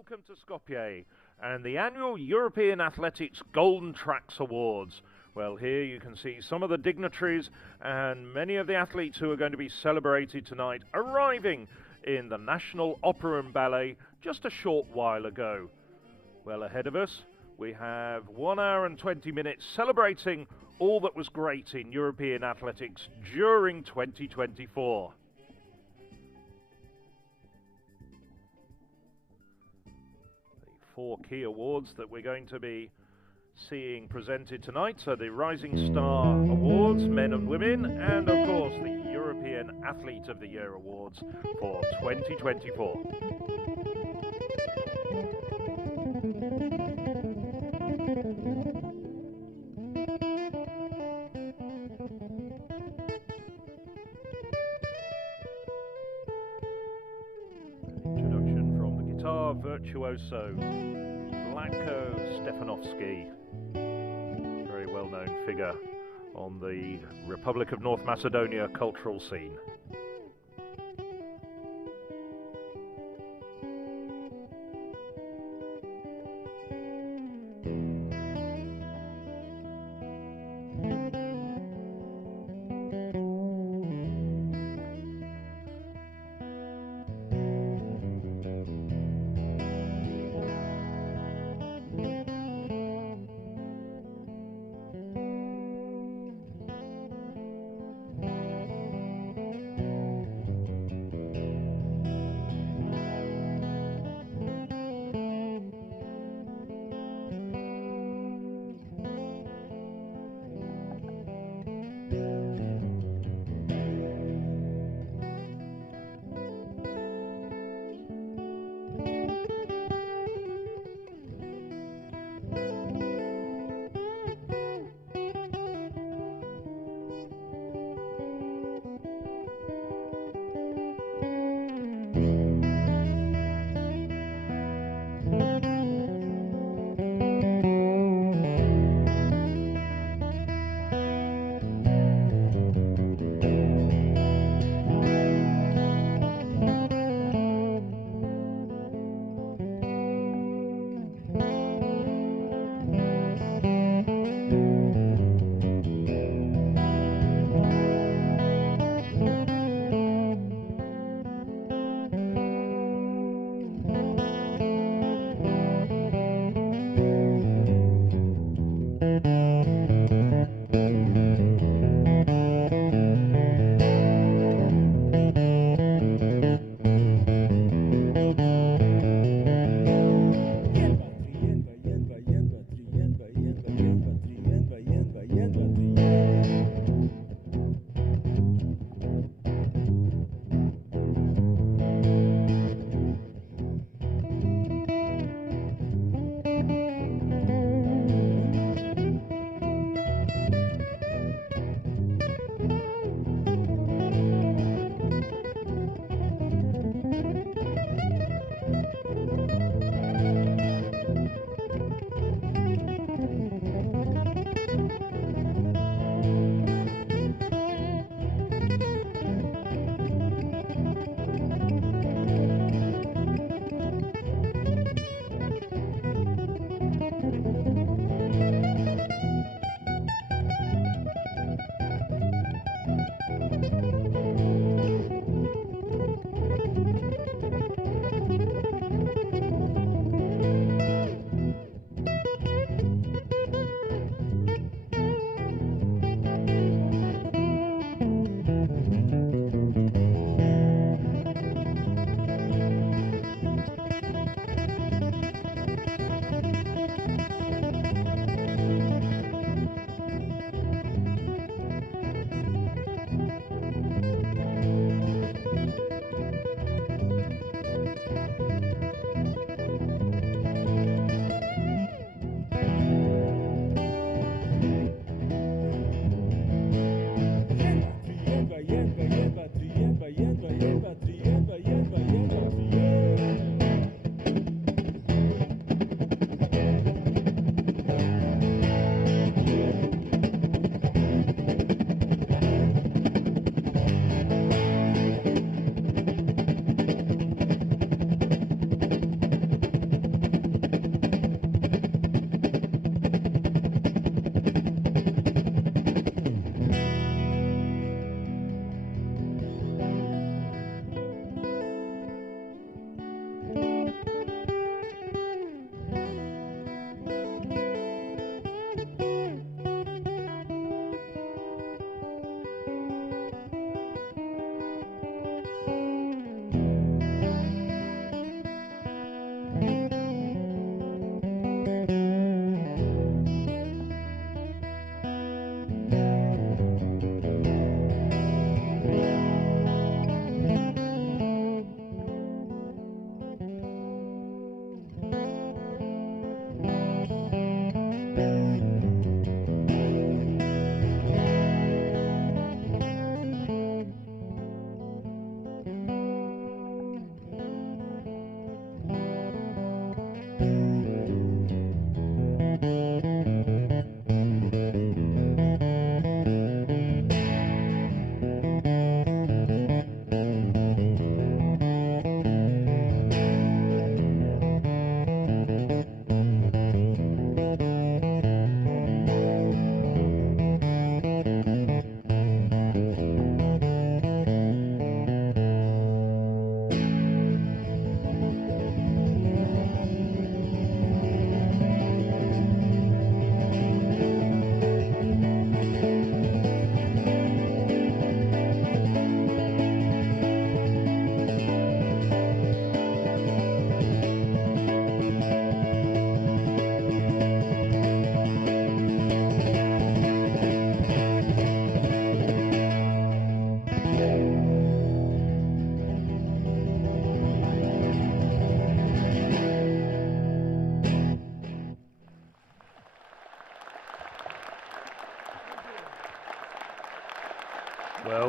Welcome to Skopje and the annual European Athletics Golden Tracks Awards. Well, here you can see some of the dignitaries and many of the athletes who are going to be celebrated tonight arriving in the National Opera and Ballet just a short while ago. Well, ahead of us, we have 1 hour and 20 minutes celebrating all that was great in European athletics during 2024. Four key awards that we're going to be seeing presented tonight. So the Rising Star Awards, men and women, and of course the European Athlete of the Year Awards for 2024. Introduction from the guitar virtuoso Vlatko Stefanovski, very well-known figure on the Republic of North Macedonia cultural scene.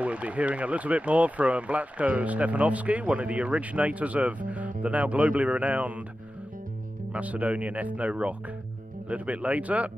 Well, we'll be hearing a little bit more from Vlatko Stefanovski, one of the originators of the now globally renowned Macedonian ethno-rock. A little bit later.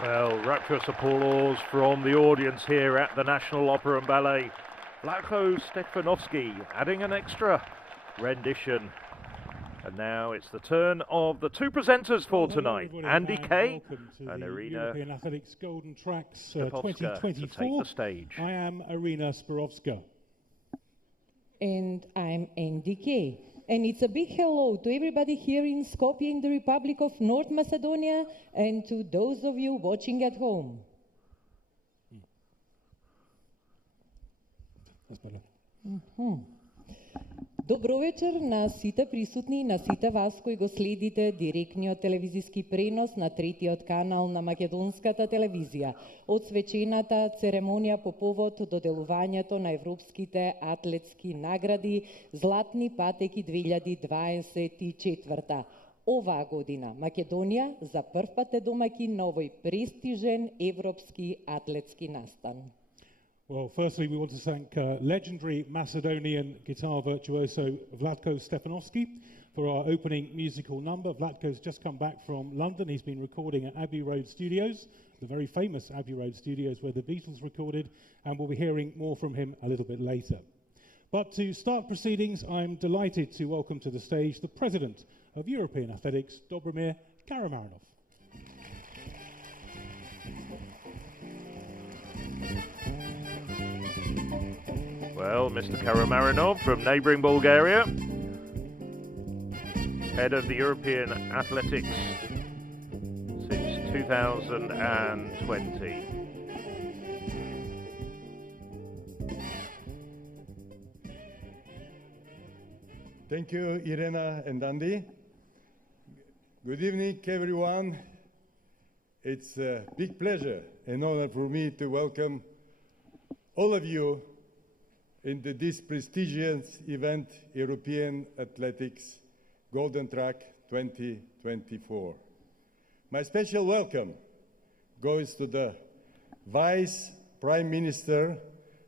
Well, rapturous applause from the audience here at the National Opera and Ballet. Vlatko Stefanovski adding an extra rendition. And now it's the turn of the two presenters for tonight, Andy Kay and Irina European Athletics Golden Tracks Spirovska 2024. to take the stage. I am Irina Spirovska. And I'm NDK. And it's a big hello to everybody here in Skopje in the Republic of North Macedonia and to those of you watching at home. Добро вечер на сите присутни, на сите вас кои го следите директниот телевизиски пренос на третиот канал на Македонската телевизија од свечената церемонија по повод доделувањето на европските атлетски награди Златни патеки 2024. Оваа година Македонија за прв пат е домаќин на овој престижен европски атлетски настан. Well, firstly, we want to thank legendary Macedonian guitar virtuoso Vlatko Stefanovski for our opening musical number. Vlatko's just come back from London. He's been recording at Abbey Road Studios, the very famous Abbey Road Studios where the Beatles recorded, and we'll be hearing more from him a little bit later. But to start proceedings, I'm delighted to welcome to the stage the President of European Athletics, Dobromir Karamarunov. Well, Mr. Karamarunov from neighbouring Bulgaria, head of the European Athletics since 2020. Thank you, Irena and Andy. Good evening, everyone. It's a big pleasure and honor for me to welcome all of you into this prestigious event, European Athletics Golden Track 2024. My special welcome goes to the Vice Prime Minister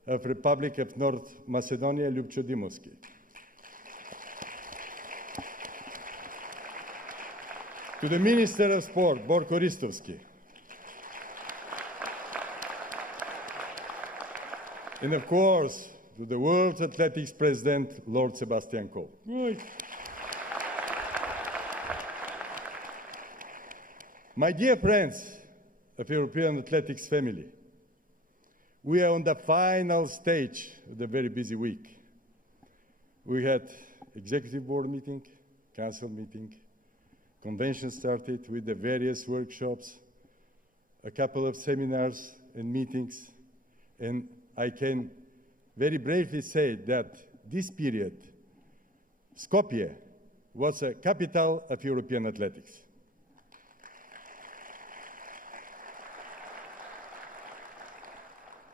of Republic of North Macedonia, Ljupčo Dimovski. To the Minister of Sport, Borko Ristovski. And of course, to the World Athletics President, Lord Sebastian Coe. Right. My dear friends of European Athletics family, we are on the final stage of the very busy week. We had executive board meeting, council meeting, convention started with the various workshops, a couple of seminars and meetings, and I can very bravely say that this period, Skopje was a capital of European athletics.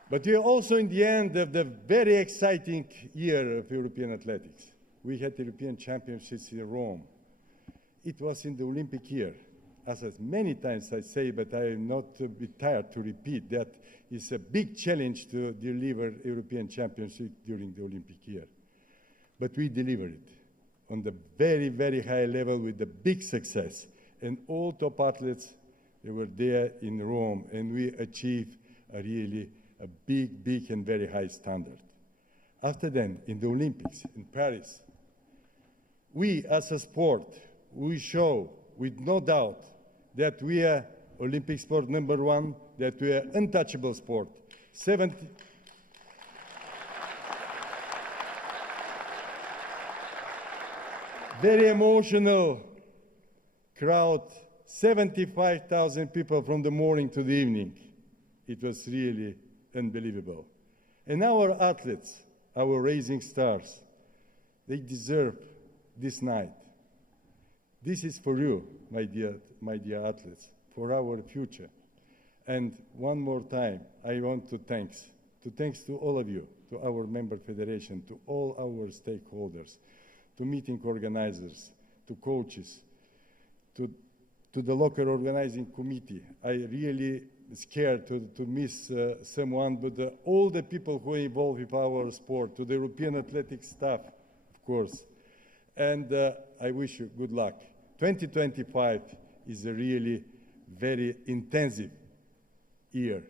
But we are also in the end of the very exciting year of European athletics. We had the European Championships in Rome. It was in the Olympic year. As many times I say, but I am not tired to repeat that it's a big challenge to deliver European Championship during the Olympic year. But we delivered it on the very, very high level with a big success. And all top athletes, they were there in Rome, and we achieved a really a big, big and very high standard. After then, in the Olympics in Paris, we as a sport, we show with no doubt that we are Olympic sport number one, that we are untouchable sport. Very emotional crowd, 75,000 people from the morning to the evening. It was really unbelievable. And our athletes, our rising stars, they deserve this night. This is for you, my dear athletes, for our future. And one more time, I want to thanks to all of you, to our member federation, to all our stakeholders, to meeting organizers, to coaches, to the local organizing committee. I really scared to miss someone, but all the people who are involved with our sport, to the European athletics staff, of course. And I wish you good luck. 2025 is a really very intensive year,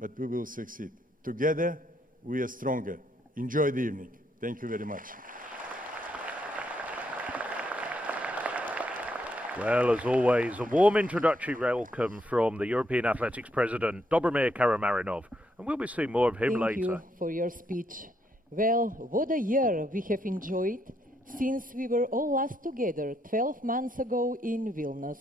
but we will succeed. Together, we are stronger. Enjoy the evening. Thank you very much. Well, as always, a warm introductory welcome from the European Athletics President, Dobromir Karamarunov, and we'll be seeing more of him later. Thank you for your speech. Well, what a year we have enjoyed since we were all last together 12 months ago in Vilnius.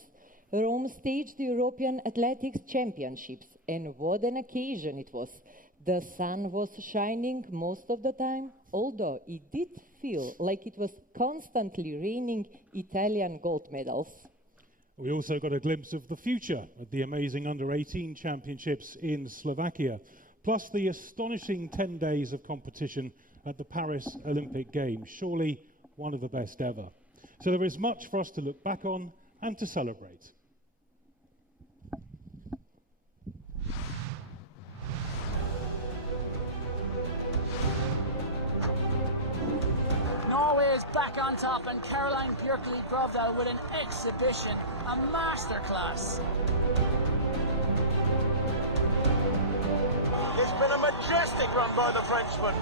Rome staged the European Athletics Championships, and what an occasion it was. The sun was shining most of the time, although it did feel like it was constantly raining Italian gold medals. We also got a glimpse of the future at the amazing Under-18 Championships in Slovakia, plus the astonishing 10 days of competition at the Paris Olympic Games, surely one of the best ever. So there is much for us to look back on and to celebrate. Norway is back on top, and Caroline Björkli Brovdal with an exhibition, a masterclass. It's been a majestic run by the Frenchman,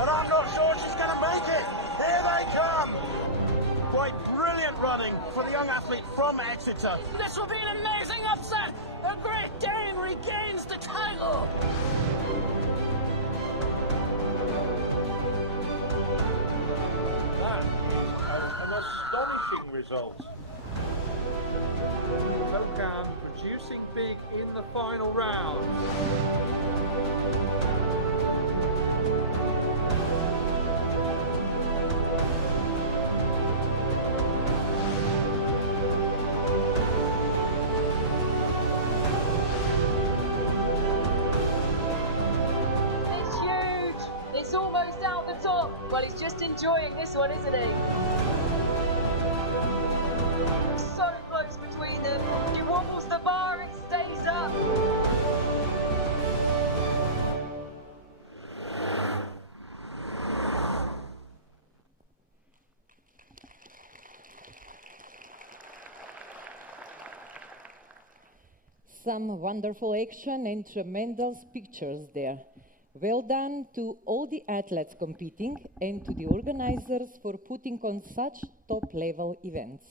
and I'm not sure she's going to make it. Here they come. Quite brilliant running for the young athlete from Exeter. This will be an amazing upset. A Great Dane regains the title. That is an astonishing result. Hokan producing big in the final round. It's huge. It's almost out the top. Well, he's just enjoying this one, isn't he? So close between them. He wobbles the bar and stays up. Some wonderful action and tremendous pictures there. Well done to all the athletes competing and to the organizers for putting on such top-level events.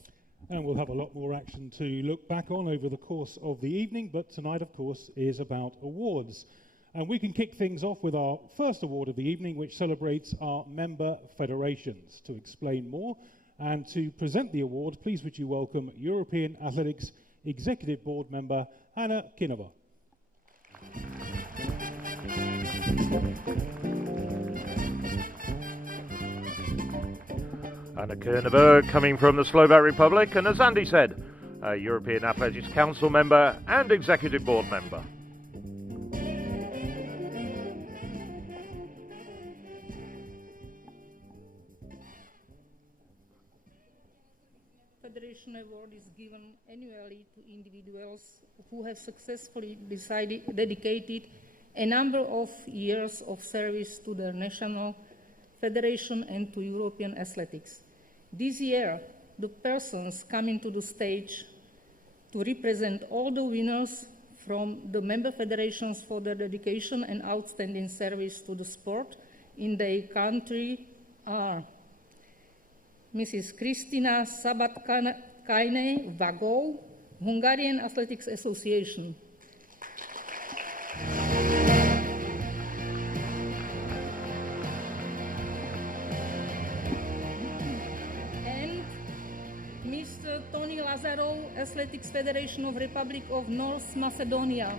And we'll have a lot more action to look back on over the course of the evening, but tonight, of course, is about awards. And we can kick things off with our first award of the evening, which celebrates our member federations. To explain more and to present the award, please would you welcome European Athletics Executive Board member Anna Kinova. Anna Kerneberg coming from the Slovak Republic, and as Andy said, a European Athletics Council member and Executive Board member. Federation Award is given annually to individuals who have successfully dedicated a number of years of service to their national federation and to European athletics. This year, the persons coming to the stage to represent all the winners from the member federations for their dedication and outstanding service to the sport in their country are Mrs. Kristina Sabatkaine Vagov, Hungarian Athletics Association. And Mr. Tony Lazarov, Athletics Federation of Republic of North Macedonia.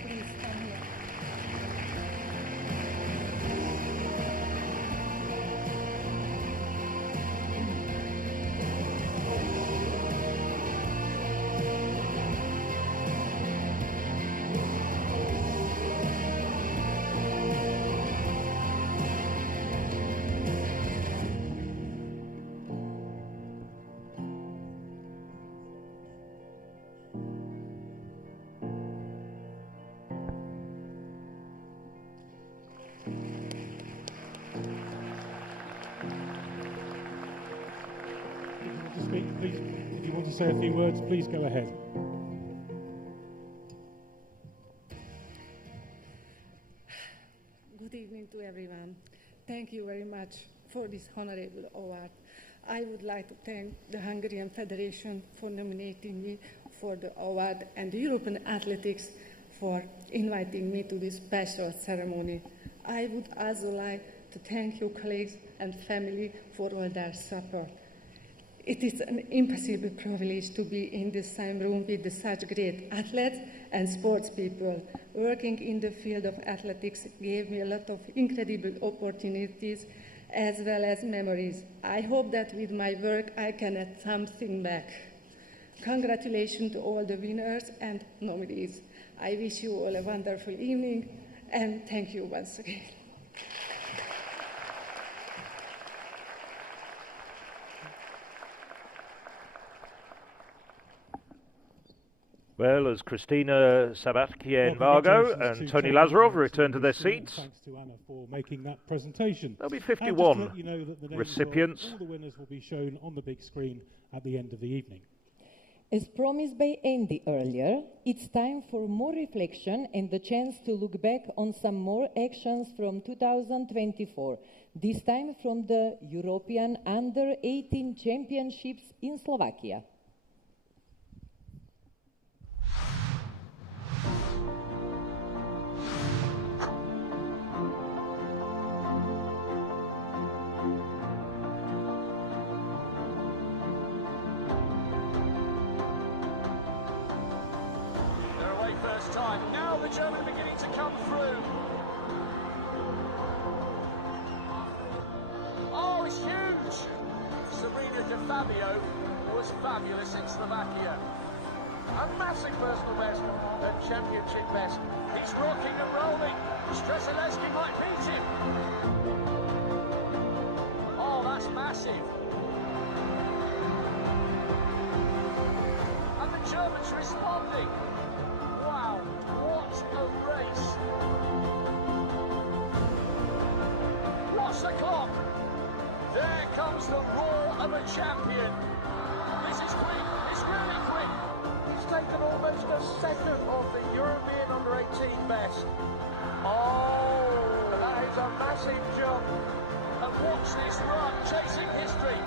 Please come here. Please, if you want to say a few words, please go ahead. Good evening to everyone. Thank you very much for this honorable award. I would like to thank the Hungarian Federation for nominating me for the award and the European Athletics for inviting me to this special ceremony. I would also like to thank your colleagues and family for all their support. It is an impossible privilege to be in the same room with such great athletes and sports people. Working in the field of athletics gave me a lot of incredible opportunities as well as memories. I hope that with my work I can add something back. Congratulations to all the winners and nominees. I wish you all a wonderful evening and thank you once again. Well, as Christina Sabatkian-Vargo and Tony Lazarov return to their seats, thanks to Anna for making that presentation. there'll be And just to 51 let you know that the names recipients. of all the winners will be shown on the big screen at the end of the evening. As promised by Andy earlier, it's time for more reflection and the chance to look back on some more actions from 2024, this time from the European Under-18 Championships in Slovakia. Time. Now the German beginning to come through. Oh, it's huge! Sabrina De Fabio was fabulous in Slovakia. A massive personal best and championship best. He's rocking and rolling. Streselewski might beat him. Oh, that's massive. And the Germans responding. Wow, what a race! What's the clock? There comes the roar of a champion. This is quick, it's really quick. He's taken almost a second of the European Under-18 best. Oh, that is a massive jump. And watch this run, chasing history.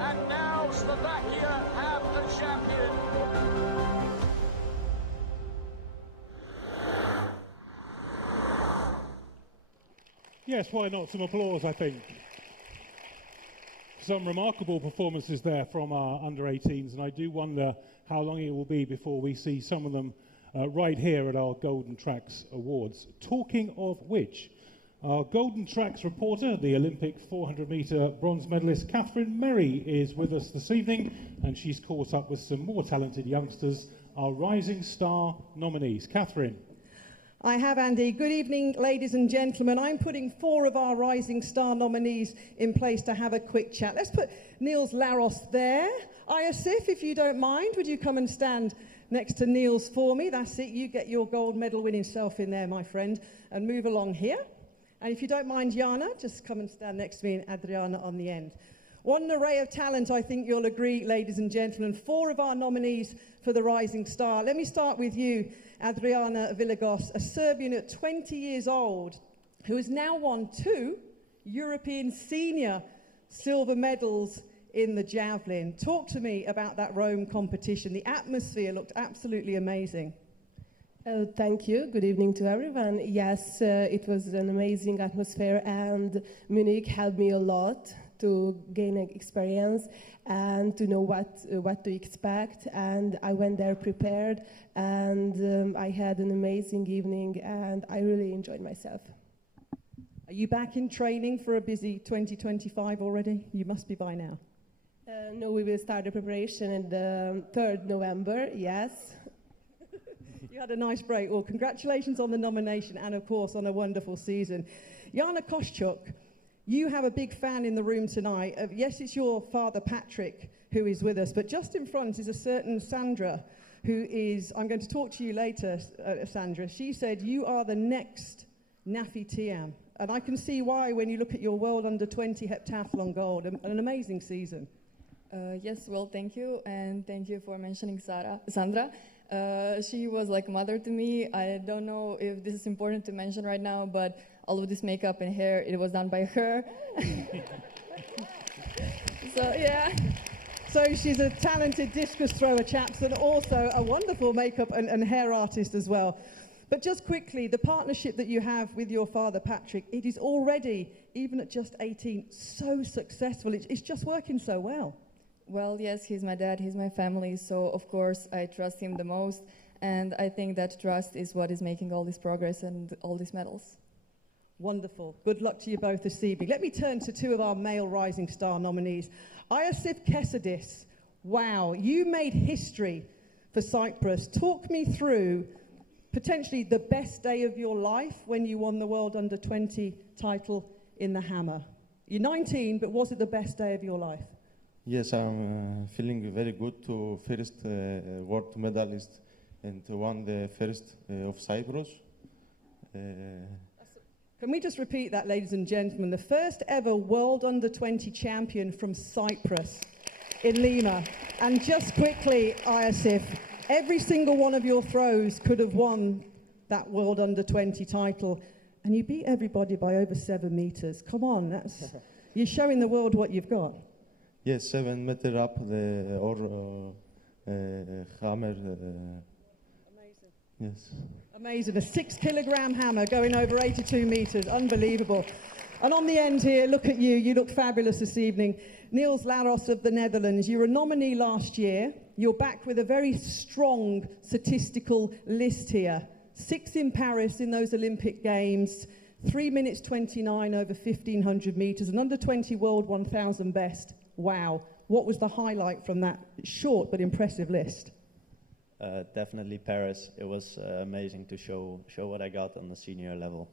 And now Slovakia have a champion. Yes, why not? Some applause, I think. Some remarkable performances there from our under-18s, and I do wonder how long it will be before we see some of them right here at our Golden Tracks Awards. Talking of which, our Golden Tracks reporter, the Olympic 400-metre bronze medalist Catherine Merry, is with us this evening, and she's caught up with some more talented youngsters, our Rising Star nominees. Catherine. I have, Andy. Good evening, ladies and gentlemen. I'm putting 4 of our Rising Star nominees in place to have a quick chat. Let's put Niels Laros there. Iosif, if you don't mind, would you come and stand next to Niels for me? That's it. You get your gold medal winning self in there, my friend, and move along here. And if you don't mind, Jana, just come and stand next to me and Adriana on the end. What an array of talent, I think you'll agree, ladies and gentlemen. 4 of our nominees for the Rising Star. Let me start with you, Adriana Villagos, a Serbian at 20 years old who has now won 2 European senior silver medals in the javelin. Talk to me about that Rome competition. The atmosphere looked absolutely amazing. Thank you. Good evening to everyone. Yes, it was an amazing atmosphere, and Munich helped me a lot to gain experience and to know what to expect. And I went there prepared, and I had an amazing evening, and I really enjoyed myself. Are you back in training for a busy 2025 already? You must be by now. No, we will start the preparation on the 3rd November, yes. You had a nice break. Well, congratulations on the nomination and, of course, on a wonderful season. Jana Koschuk, you have a big fan in the room tonight. Yes, it's your father, Patrick, who is with us, but just in front is a certain Sandra, who is, I'm going to talk to you later, Sandra. She said you are the next Nafi Tiam. And I can see why when you look at your World Under-20 heptathlon gold, an amazing season. Yes, well, thank you, and thank you for mentioning Sandra. She was like a mother to me. I don't know if this is important to mention right now, but all of this makeup and hair, it was done by her. So, yeah. So she's a talented discus thrower, chaps, and also a wonderful makeup and hair artist as well. But just quickly, the partnership that you have with your father, Patrick, it is already, even at just 18, so successful. It's just working so well. Well, yes, he's my dad, he's my family, so of course I trust him the most, and I think that trust is what is making all this progress and all these medals. Wonderful. Good luck to you both this evening. Let me turn to two of our male Rising Star nominees. Iosif Kesadis, wow, you made history for Cyprus. Talk me through potentially the best day of your life when you won the World Under-20 title in the hammer. You're 19, but was it the best day of your life? Yes, I'm feeling very good to first world medalist and to won the first of Cyprus. Can we just repeat that, ladies and gentlemen? The first ever World Under-20 champion from Cyprus in Lima. And just quickly, Iosif, every single one of your throws could have won that World Under-20 title, and you beat everybody by over 7 meters. Come on, you're showing the world what you've got. Yes, 7 meter up the hammer. Amazing. Yes. Amazing. A 6-kilogram hammer going over 82 meters. Unbelievable. And on the end here, look at you. You look fabulous this evening. Niels Laros of the Netherlands. You were a nominee last year. You're back with a very strong statistical list here. 6 in Paris in those Olympic Games. 3 minutes 29 over 1,500 meters. An under-20 world 1,000 best. Wow. What was the highlight from that short but impressive list? Definitely Paris. It was amazing to show what I got on the senior level.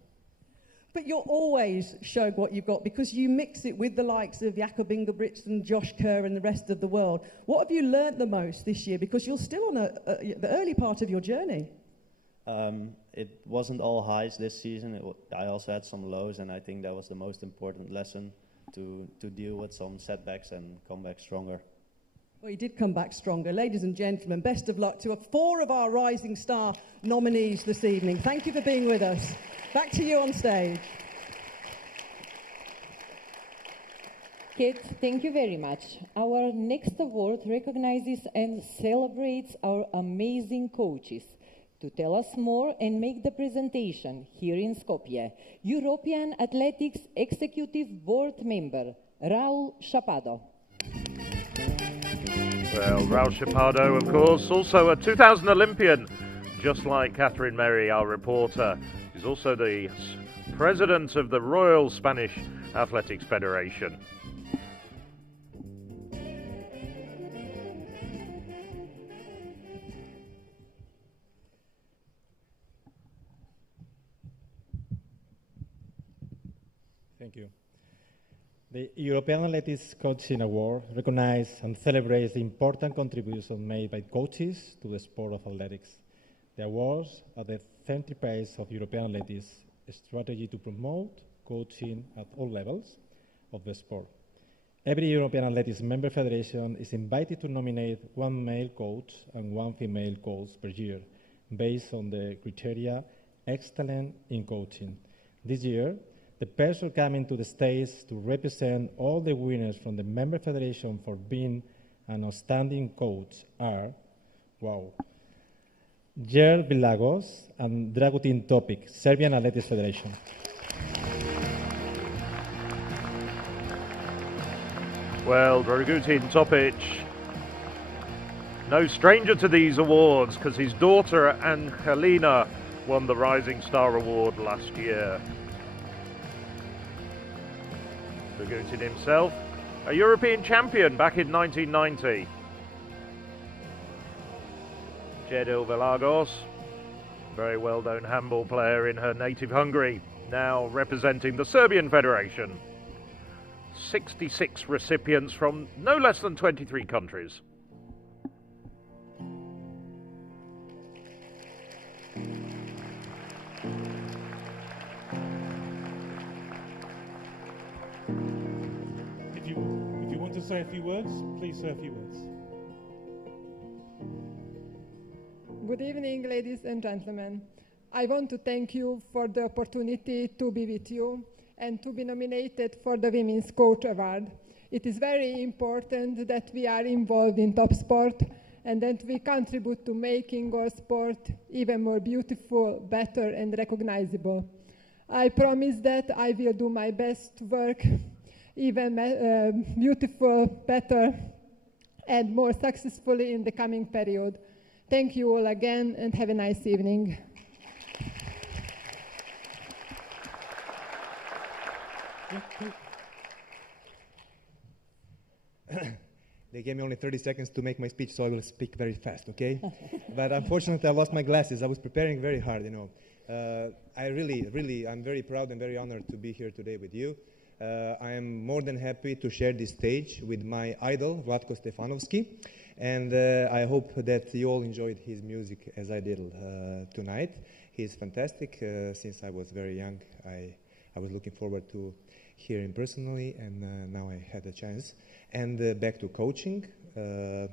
But you're always showing what you've got because you mix it with the likes of Jakob Ingebrigtsen and Josh Kerr and the rest of the world. What have you learnt the most this year? Because you're still on the early part of your journey. It wasn't all highs this season. I also had some lows, and I think that was the most important lesson, to deal with some setbacks and come back stronger. Well, you did come back stronger. Ladies and gentlemen, best of luck to 4 of our Rising Star nominees this evening. Thank you for being with us. Back to you on stage. Kate, thank you very much. Our next award recognizes and celebrates our amazing coaches. To tell us more and make the presentation here in Skopje, European Athletics Executive Board Member, Raul Chapado. Well, Raul Chapado, of course, also a 2000 Olympian, just like Catherine Merry, our reporter. He's also the president of the Royal Spanish Athletics Federation. Thank you. The European Athletics Coaching Award recognizes and celebrates the important contribution made by coaches to the sport of athletics. The awards are the centerpiece of European athletics strategy to promote coaching at all levels of the sport. Every European Athletics member federation is invited to nominate 1 male coach and 1 female coach per year, based on the criteria excellent in coaching. This year, the person coming to the stage to represent all the winners from the member federation for being an outstanding coach are, Jer Vilagos and Dragutin Topic, Serbian Athletics Federation. Well, Dragutin Topic, no stranger to these awards because his daughter Angelina won the Rising Star Award last year. Dragutin himself, a European champion back in 1990. Jedil Vilagos, very well-known handball player in her native Hungary, now representing the Serbian Federation. 66 recipients from no less than 23 countries. If you want to say a few words, please say a few words. Good evening, ladies and gentlemen. I want to thank you for the opportunity to be with you and to be nominated for the Women's Coach Award. It is very important that we are involved in top sport, and that we contribute to making our sport even more beautiful, better, and recognizable. I promise that I will do my best to work even beautiful, better, and more successfully in the coming period. Thank you all again, and have a nice evening. They gave me only 30 seconds to make my speech, so I will speak very fast, okay? But unfortunately, I lost my glasses. I was preparing very hard, you know. I'm very proud and very honored to be here today with you. I am more than happy to share this stage with my idol, Vlatko Stefanovski, and I hope that you all enjoyed his music as I did tonight. He's fantastic. Since I was very young, I was looking forward to hear him personally, and now I had a chance. And back to coaching. I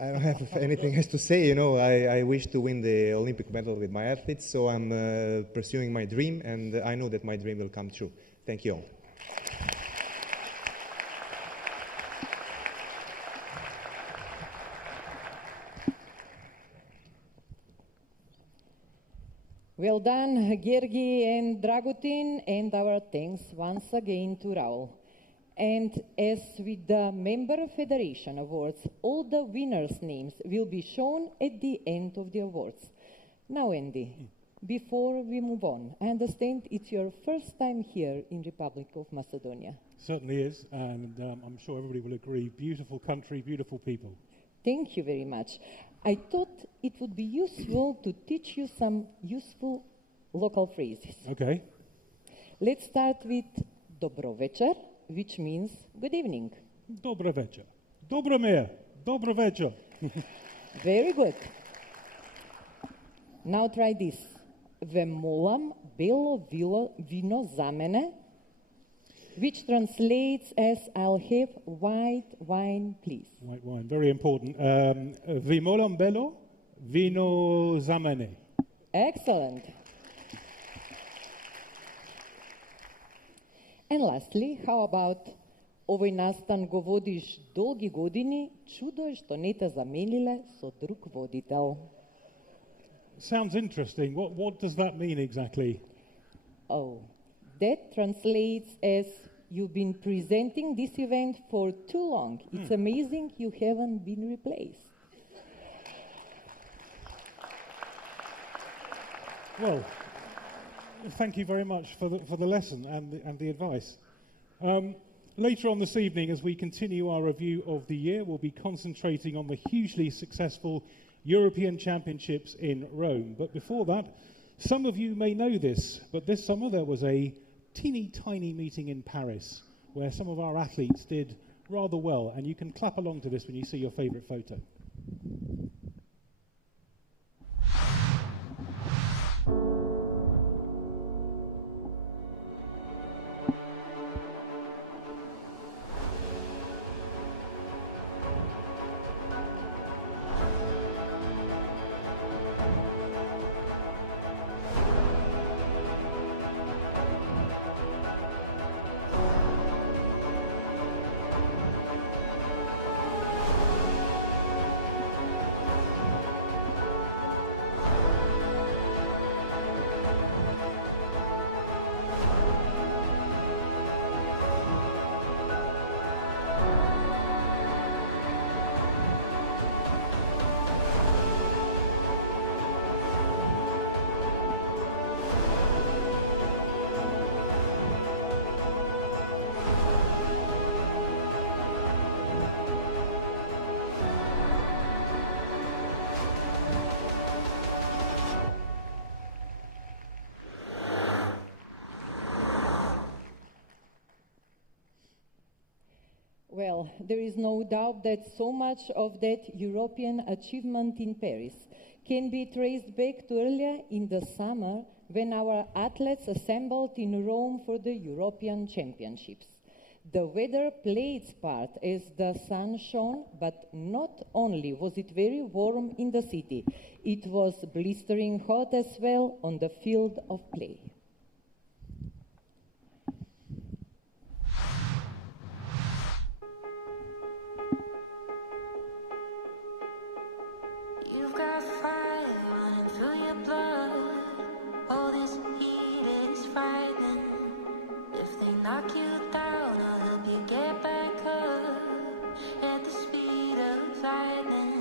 don't have anything else to say. You know, I wish to win the Olympic medal with my athletes, so I'm pursuing my dream, and I know that my dream will come true. Thank you all. Well done, Georgi and Dragutin, and our thanks once again to Raul. And as with the Member Federation Awards, all the winners' names will be shown at the end of the awards. Now, Andy, before we move on, I understand it's your first time here in Republic of Macedonia. Certainly is, and I'm sure everybody will agree. Beautiful country, beautiful people. Thank you very much. I thought it would be useful to teach you some useful local phrases. Okay. Let's start with Dobro večer, which means good evening. Dobro večer. Dobro mir. Dobro večer. Very good. Now try this. Vemolam belo vino za mene, which translates as I'll have white wine, please. White wine, very important. Vimolam belo vino za mene. Excellent. And lastly, how about ovoj nastan go vodiš dolgi godini, čudo je što ne te zamenile so drug voditelj. Sounds interesting. What does that mean exactly? Oh, that translates as you've been presenting this event for too long. It's amazing you haven't been replaced. Well, thank you very much for the lesson and the advice. Later on this evening, as we continue our review of the year, we'll be concentrating on the hugely successful European Championships in Rome. But before that, some of you may know this, but this summer there was a teeny tiny meeting in Paris where some of our athletes did rather well, and you can clap along to this when you see your favourite photo. Well, there is no doubt that so much of that European achievement in Paris can be traced back to earlier in the summer when our athletes assembled in Rome for the European Championships. The weather played its part as the sun shone, but not only was it very warm in the city, it was blistering hot as well on the field of play. You've got fire running through your blood. All this heat is frightening. If they knock you down, I'll help you get back up at the speed of lightning.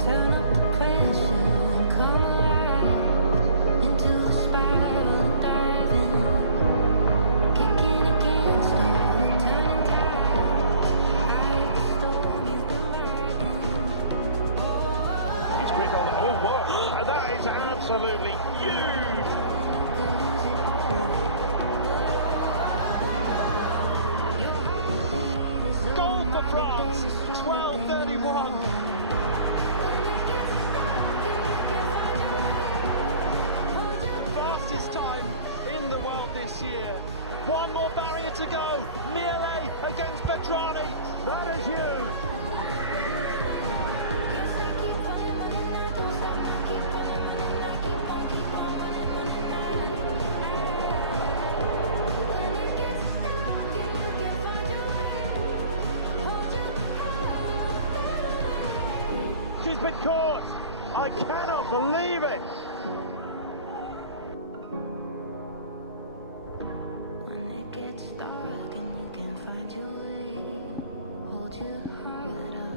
Turn up the pressure and come alive into the spiral and dive in. Kicking against all the turning tides. I hate the storm you've been riding. He's quick on the ball. Whoa. That is absolutely huge. Goal for France, 12:31. Fastest time in the world this year. One more barrier to go. Miele against Petrani. That is huge. She's been caught. I cannot believe it. When it gets dark and you can't find your way, hold your heart up.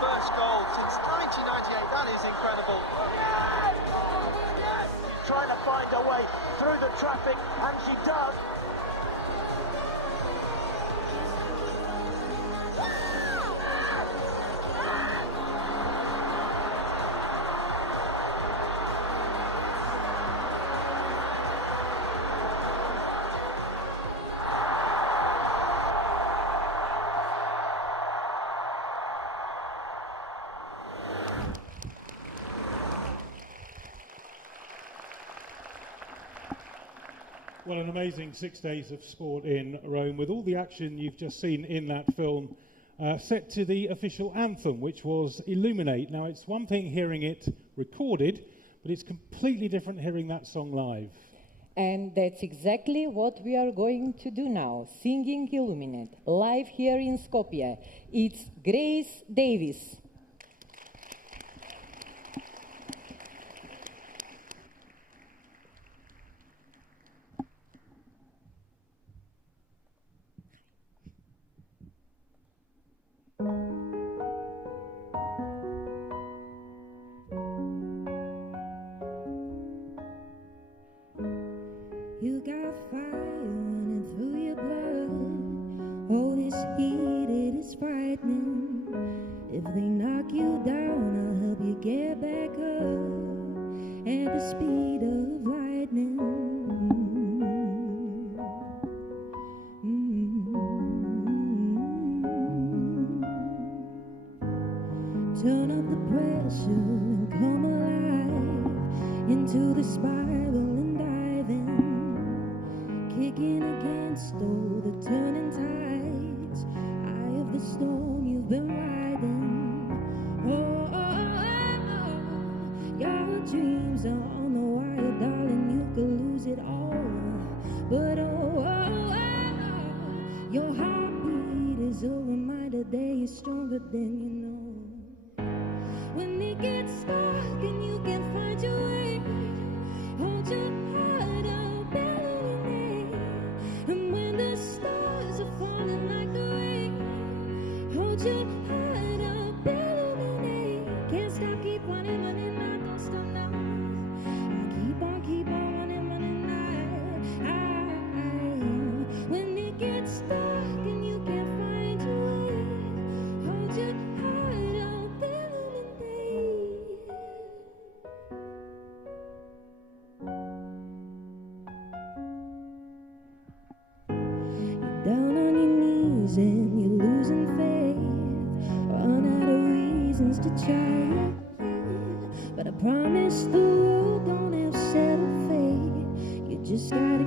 First goal since 1998. That is incredible. Trying to find a way through the traffic, and she does. Well, an amazing 6 days of sport in Rome with all the action you've just seen in that film, set to the official anthem, which was Illuminate. Now, it's one thing hearing it recorded, but it's completely different hearing that song live. And that's exactly what we are going to do now, singing Illuminate, live here in Skopje. It's Grace Davis. You got fire running through your blood. All this heat, it is frightening. If they knock you down, I'll help you get back up at the speed of lightning. Turn up the pressure and come alive into the spiral and dive in. Kicking against all the turning tides. Eye of the storm you've been riding. Oh, your dreams are on the wire, darling. You could lose it all. But your heartbeat is a reminder that you're stronger than you know. When it gets dark and you can't find your way, hold your heart up, illuminate. And when the stars are falling like the rain, hold your heart up, illuminate. Can't stop, keep running, running, I don't stop now. I keep on running, running, when it gets dark and you can't find your way, hold your heart up, illuminate. You're down on your knees and you're losing faith, run out of reasons to try, but I promise the world just gotta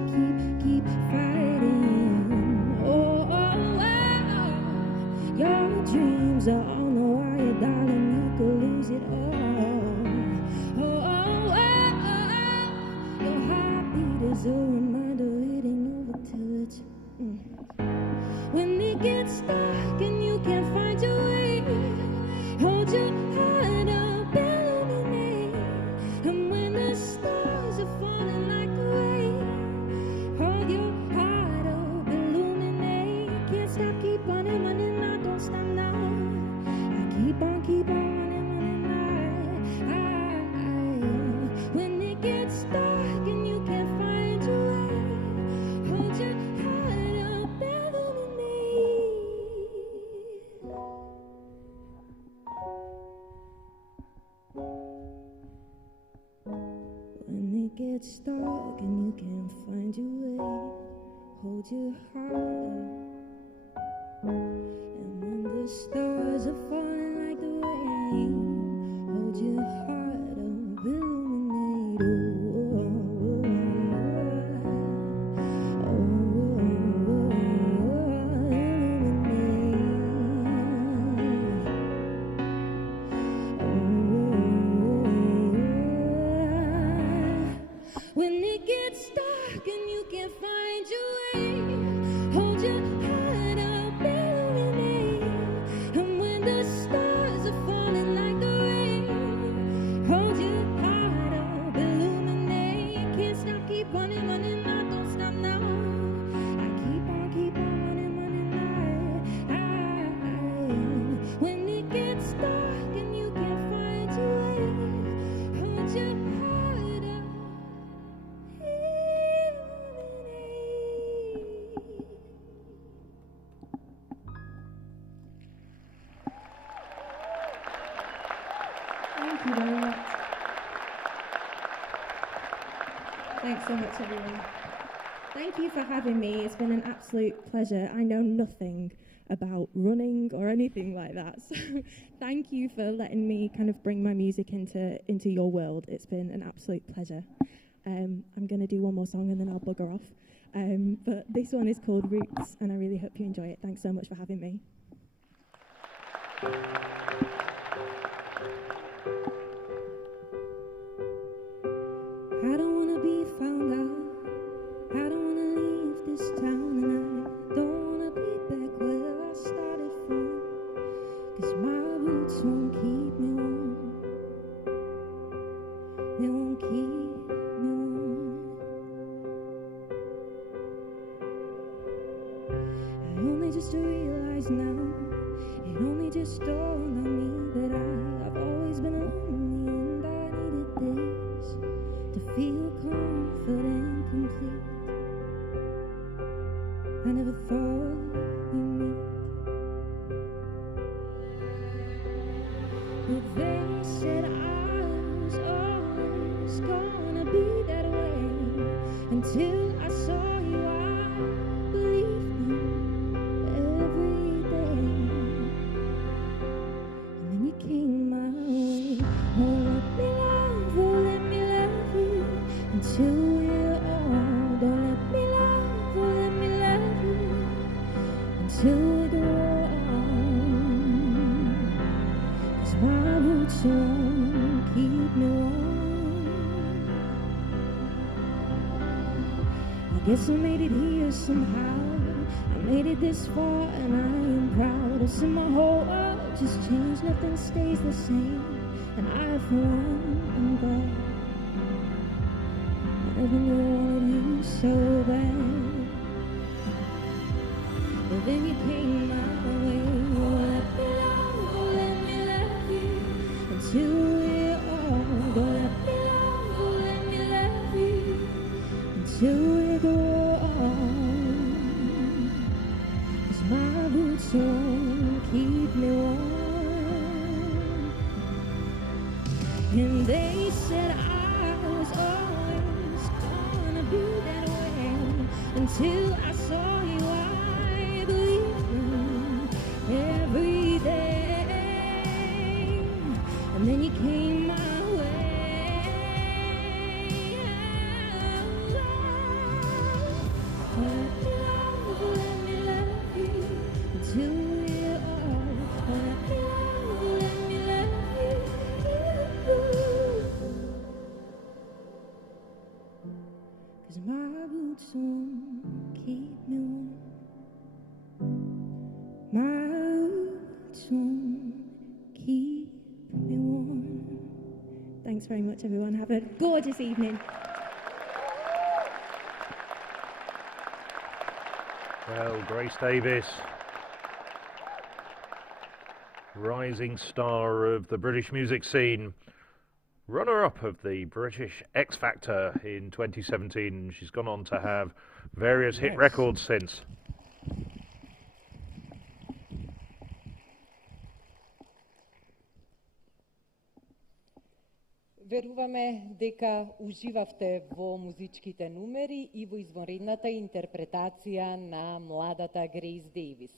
keep fighting. Oh, oh, oh. Your dreams are on the wire, darling, you could lose it all. Oh, oh, oh, oh. Your heartbeat is a reminder, it ain't over till it's when it gets dark and you can't find your way, hold your heart up, illuminate. And when the stars are falling like the rain, hold your heart up, illuminate. Can't stop, keep on running, I don't stop now. I keep on running, I. When it gets dark and you can't find your way, hold your heart up, illuminate. When it gets dark and you can't find your way, hold your heart up. And when the stars are falling like the rain, hold your heart up, illuminate. When it gets dark and you can't find your way, hold your heart up, illuminate. And when the stars are falling like the rain, hold your heart up, illuminate. Can't stop, keep running, I don't stop now. I keep on running, I. When it gets dark and you can't find your way, hold your heart up. Thank you very much. Thanks so much, everyone. Thank you for having me. It's been an absolute pleasure. I know nothing about running or anything like that, so thank you for letting me kind of bring my music into your world. It's been an absolute pleasure. I'm going to do one more song and then I'll bugger off. But this one is called Roots, and I really hope you enjoy it. Thanks so much for having me. I don't wanna be found out. I don't wanna leave this town, and I don't wanna be back where I started from. 'Cause my roots won't keep me warm. They won't keep me warm. I only just realized now, it only just dawned on me that I've always been lonely, and I needed this to feel confident, complete. I never thought we'd meet, but they said I was always gonna be that way. Until I saw you, I believed them every day. And then you came my way. Oh, let me love you until we're old. Don't let me love you until we grow old. 'Cause my roots won't keep me warm. I guess I made it here somehow. I made it this far and I am proud. I've seen my whole world just change, nothing stays the same. And I, for one, am glad. I never knew I wanted you so bad. But then you came my way. Oh, let me love you until we're old. Oh, let me love you until we grow old. 'Cause my roots won't keep me warm. And they said I was always gonna be that way. Until I saw you, I believed them every day. And then you came my way. Thanks very much, everyone. Have a gorgeous evening. Well, Grace Davis, rising star of the British music scene, runner-up of the British X Factor in 2017. She's gone on to have various hit records since. Веруваме дека уживавте во музичките numери и во извонредната интерпретација на младата Грейс Дейвис.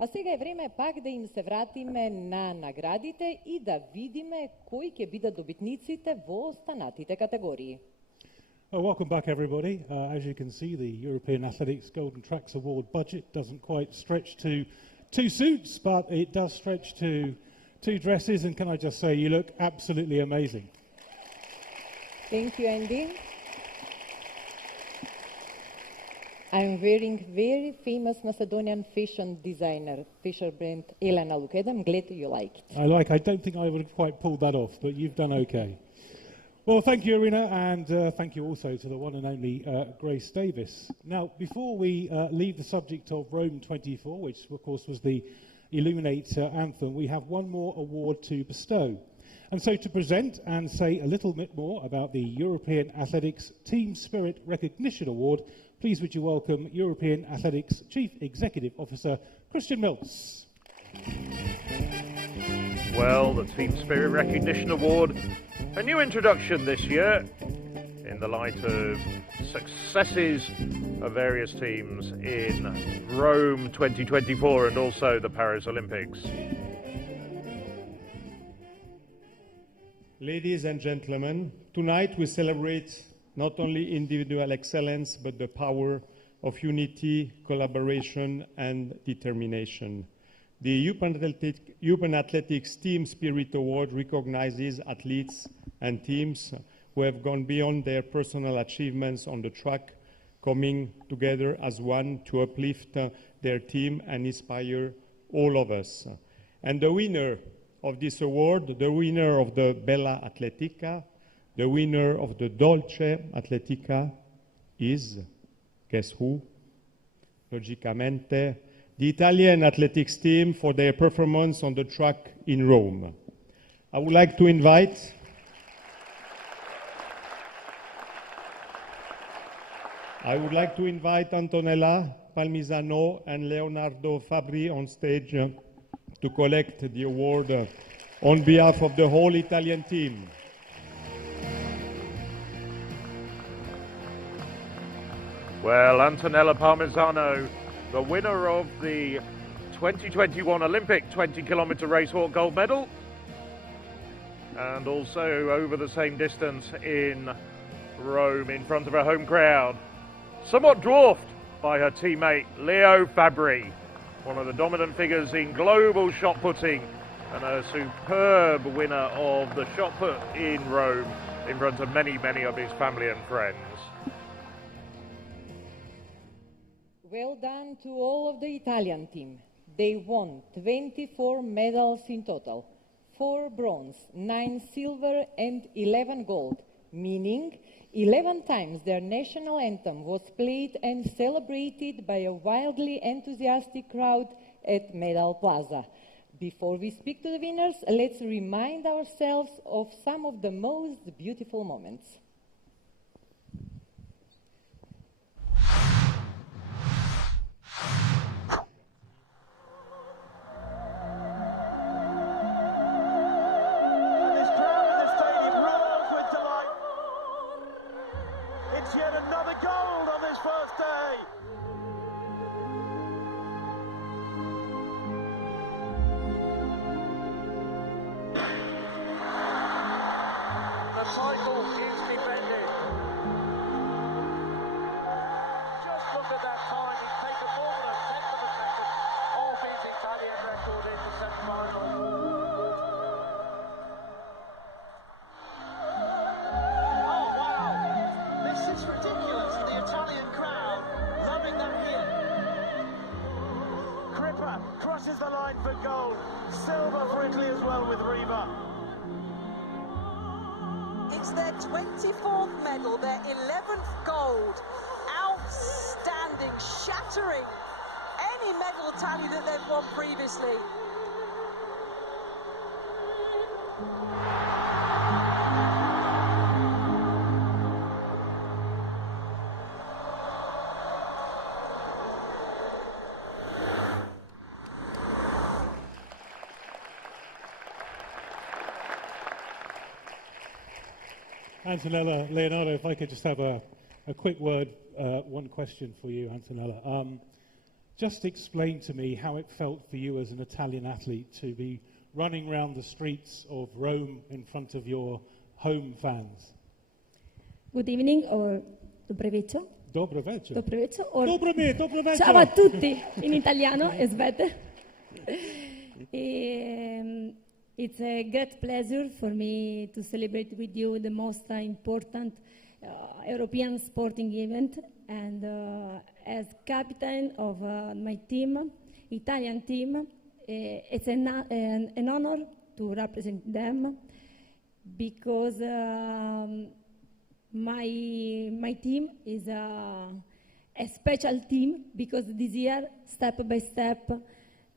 А сега е време пак да им се вратиме на наградите и да видиме кои ќе бидат добитниците во останатите категории. Welcome back, everybody. As you can see, the European Athletics Golden Tracks Award budget doesn't quite stretch to 2 suits, but it does stretch to 2 dresses, and can I just say, you look absolutely amazing. Thank you, Andy. I'm wearing very famous Macedonian fashion designer, fashion brand Elena Lukeda. I'm glad you like it. I don't think I would have quite pulled that off, but you've done okay. Well, thank you, Irina, and thank you also to the one and only Grace Davis. Now, before we leave the subject of Rome 24, which, of course, was the Illuminate anthem, we have one more award to bestow. And so to present and say a little bit more about the European Athletics Team Spirit Recognition Award, please would you welcome European Athletics Chief Executive Officer Christian Mills. Well, the Team Spirit Recognition Award, a new introduction this year in the light of successes of various teams in Rome 2024 and also the Paris Olympics. Ladies and gentlemen, tonight we celebrate not only individual excellence, but the power of unity, collaboration, and determination. The European Athletics Team Spirit Award recognizes athletes and teams who have gone beyond their personal achievements on the track, coming together as one to uplift their team and inspire all of us. And the winner of this award, the winner of the Bella Atletica, the winner of the Dolce Atletica is, guess who? Logicamente, the Italian athletics team for their performance on the track in Rome. I would like to invite Antonella Palmisano and Leonardo Fabri on stage to collect the award on behalf of the whole Italian team. Well, Antonella Palmisano, the winner of the 2021 Olympic 20-kilometre racewalk gold medal, and also over the same distance in Rome in front of her home crowd, somewhat dwarfed by her teammate Leo Fabri, one of the dominant figures in global shot putting and a superb winner of the shot put in Rome in front of many, many of his family and friends. Well done to all of the Italian team. They won 24 medals in total, 4 bronze, 9 silver and 11 gold, meaning 11 times their national anthem was played and celebrated by a wildly enthusiastic crowd at Medal Plaza. Before we speak to the winners, let's remind ourselves of some of the most beautiful moments. Yet another gold on this first day. The title is defended. Just look at that time. He's taken more than a tenth of a second off his Italian record in the semi-final. It's ridiculous, the Italian crowd loving that hit. Crippa crosses the line for gold. Silver for Italy as well with Riva. It's their 24th medal, their 11th gold. Outstanding, shattering any medal tally that they've won previously. Antonella, Leonardo, if I could just have a quick word, one question for you, Antonella. Just explain to me how it felt for you as an Italian athlete to be running around the streets of Rome in front of your home fans. Good evening or dobre večer. Dobro večer. Dobre večer or Dobro večer. Ciao a tutti in italiano is better. It's a great pleasure for me to celebrate with you the most important European sporting event, and as captain of my team, Italian team, it's an honor to represent them, because my team is a special team, because this year, step by step,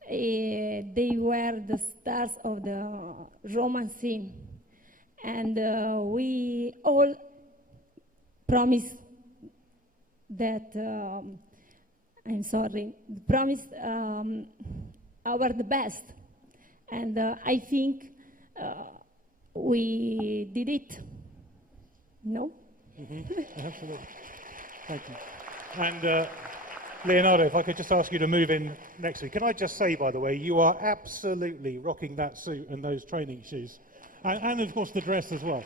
they were the stars of the Roman scene, and we all promised that promised our the best, and I think we did it. No? Absolutely. Thank you. And Leonardo, if I could just ask you to move in next week. Can I just say, by the way, you are absolutely rocking that suit and those training shoes. And of course, the dress as well.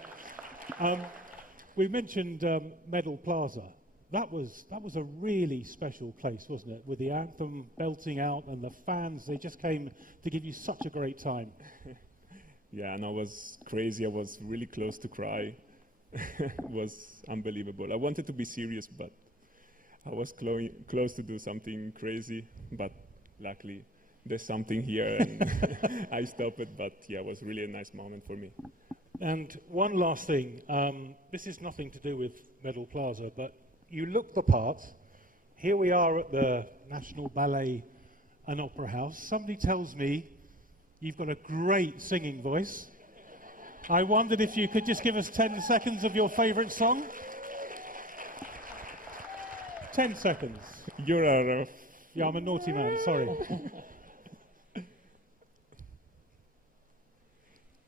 We mentioned Medal Plaza. That was a really special place, wasn't it? With the anthem belting out and the fans, they just came to give you such a great time. Yeah, and I was crazy. I was really close to cry. It was unbelievable. I wanted to be serious, but I was close to do something crazy. But luckily, there's something here, and I stopped it. But yeah, it was really a nice moment for me. And one last thing. This is nothing to do with Medal Plaza, but you look the part. Here we are at the National Ballet and Opera House. Somebody tells me you've got a great singing voice. I wondered if you could just give us 10 seconds of your favourite song. 10 seconds. You're Yeah, I'm a naughty man, sorry.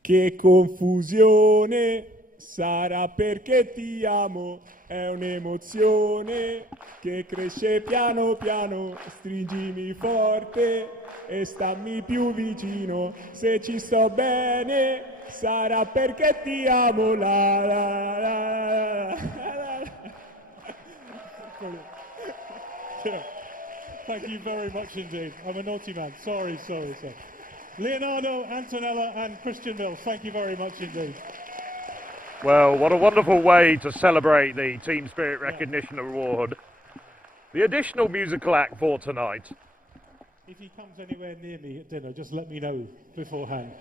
Che confusione, sarà perché ti amo, è un'emozione che cresce piano piano, stringimi forte e stammi più vicino, se ci sto bene, sarà perché ti amo, la la la la. Yeah. Thank you very much indeed. I'm a naughty man, sorry. Leonardo, Antonella and Christian Mills, thank you very much indeed. Well, what a wonderful way to celebrate the Team Spirit Recognition Award. The additional musical act for tonight. If he comes anywhere near me at dinner, just let me know beforehand.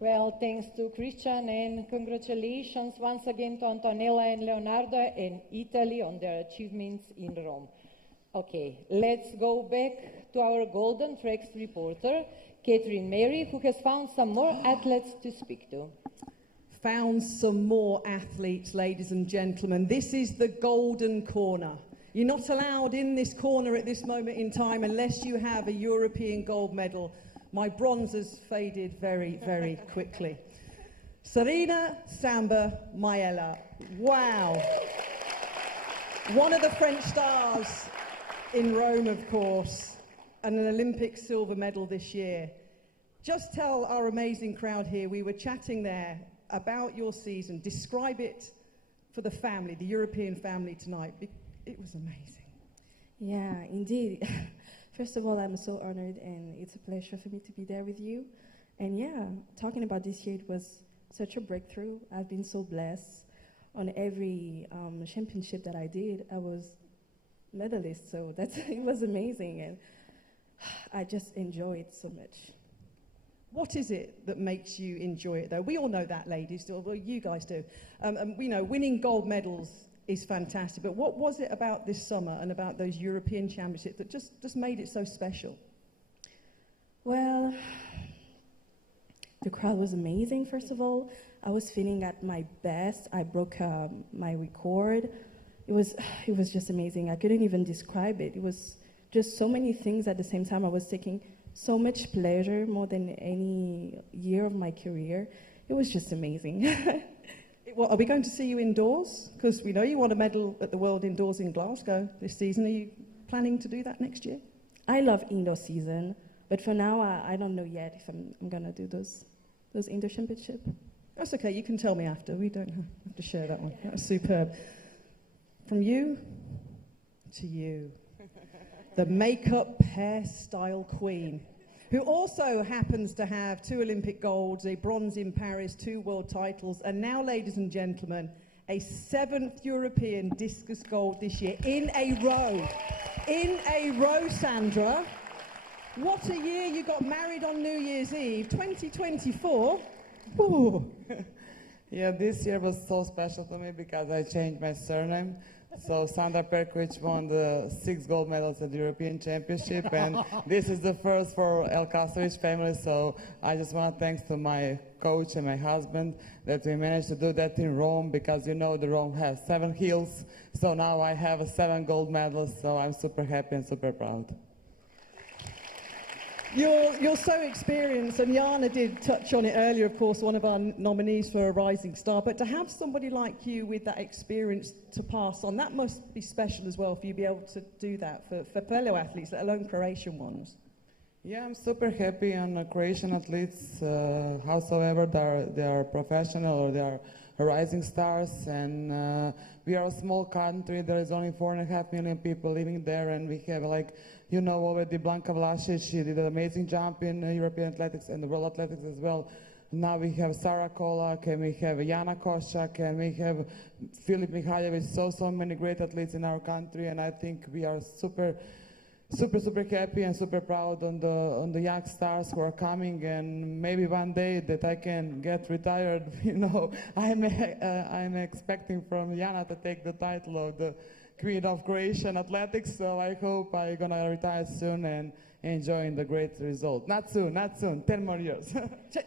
Well, thanks to Christian, and congratulations once again to Antonella and Leonardo and Italy on their achievements in Rome. Okay, let's go back to our Golden Tracks reporter, Catherine Mary, who has found some more athletes to speak to. Found some more athletes, ladies and gentlemen. This is the Golden Corner. You're not allowed in this corner at this moment in time unless you have a European gold medal. My bronze has faded very, very quickly. Serena Samba Maiella. Wow. One of the French stars in Rome, of course, and an Olympic silver medal this year. Just tell our amazing crowd here, we were chatting there about your season. Describe it for the family, the European family tonight. It was amazing. Yeah, indeed. First of all, I'm so honored, and it's a pleasure for me to be there with you. And yeah, talking about this year, it was such a breakthrough. I've been so blessed. On every championship that I did, I was medalist, so it was amazing, and I just enjoy it so much. What is it that makes you enjoy it, though? We all know that, ladies. Well, you guys do. We know winning gold medals is fantastic, but what was it about this summer and about those European Championships that just made it so special? Well, the crowd was amazing, first of all. I was feeling at my best. I broke my record. It was just amazing. I couldn't even describe it. It was just so many things at the same time. I was taking so much pleasure, more than any year of my career. It was just amazing. Well, are we going to see you indoors? Because we know you won a medal at the World Indoors in Glasgow this season. Are you planning to do that next year? I love indoor season, but for now, I don't know yet if I'm going to do those indoor championship. That's okay. You can tell me after. We don't have to share that one. That was superb. From you to you. The makeup hairstyle queen, who also happens to have 2 Olympic golds, a bronze in Paris, 2 world titles, and now, ladies and gentlemen, a 7th European discus gold this year in a row. In a row, Sandra. What a year. You got married on New Year's Eve, 2024. Ooh. Yeah, this year was so special to me because I changed my surname. So Sandra Perkovic won the 6 gold medals at the European Championship, and this is the first for El Kasovic family, so I just want to thank to my coach and my husband that we managed to do that in Rome, because you know the Rome has 7 hills, so now I have 7 gold medals, so I'm super happy and super proud. You're so experienced, and Jana did touch on it earlier, of course, one of our nominees for a Rising Star, but to have somebody like you with that experience to pass on, that must be special as well for you to be able to do that for fellow athletes, let alone Croatian ones. Yeah, I'm super happy on Croatian athletes, howsoever they are professional or they are rising stars, and we are a small country. There is only 4.5 million people living there, and we have, like, you know, already Blanka Vlasic. She did an amazing jump in European athletics and the world athletics as well. Now we have Sara Kolak, and we have Jana Košak, and we have Filip Mihaljevic, so many great athletes in our country, and I think we are super happy and super proud on the young stars who are coming, and maybe one day that I can get retired. You know, I'm expecting from Jana to take the title of the Queen of Croatian Athletics, so I hope I'm gonna retire soon and enjoying the great result. Not soon, 10 more years.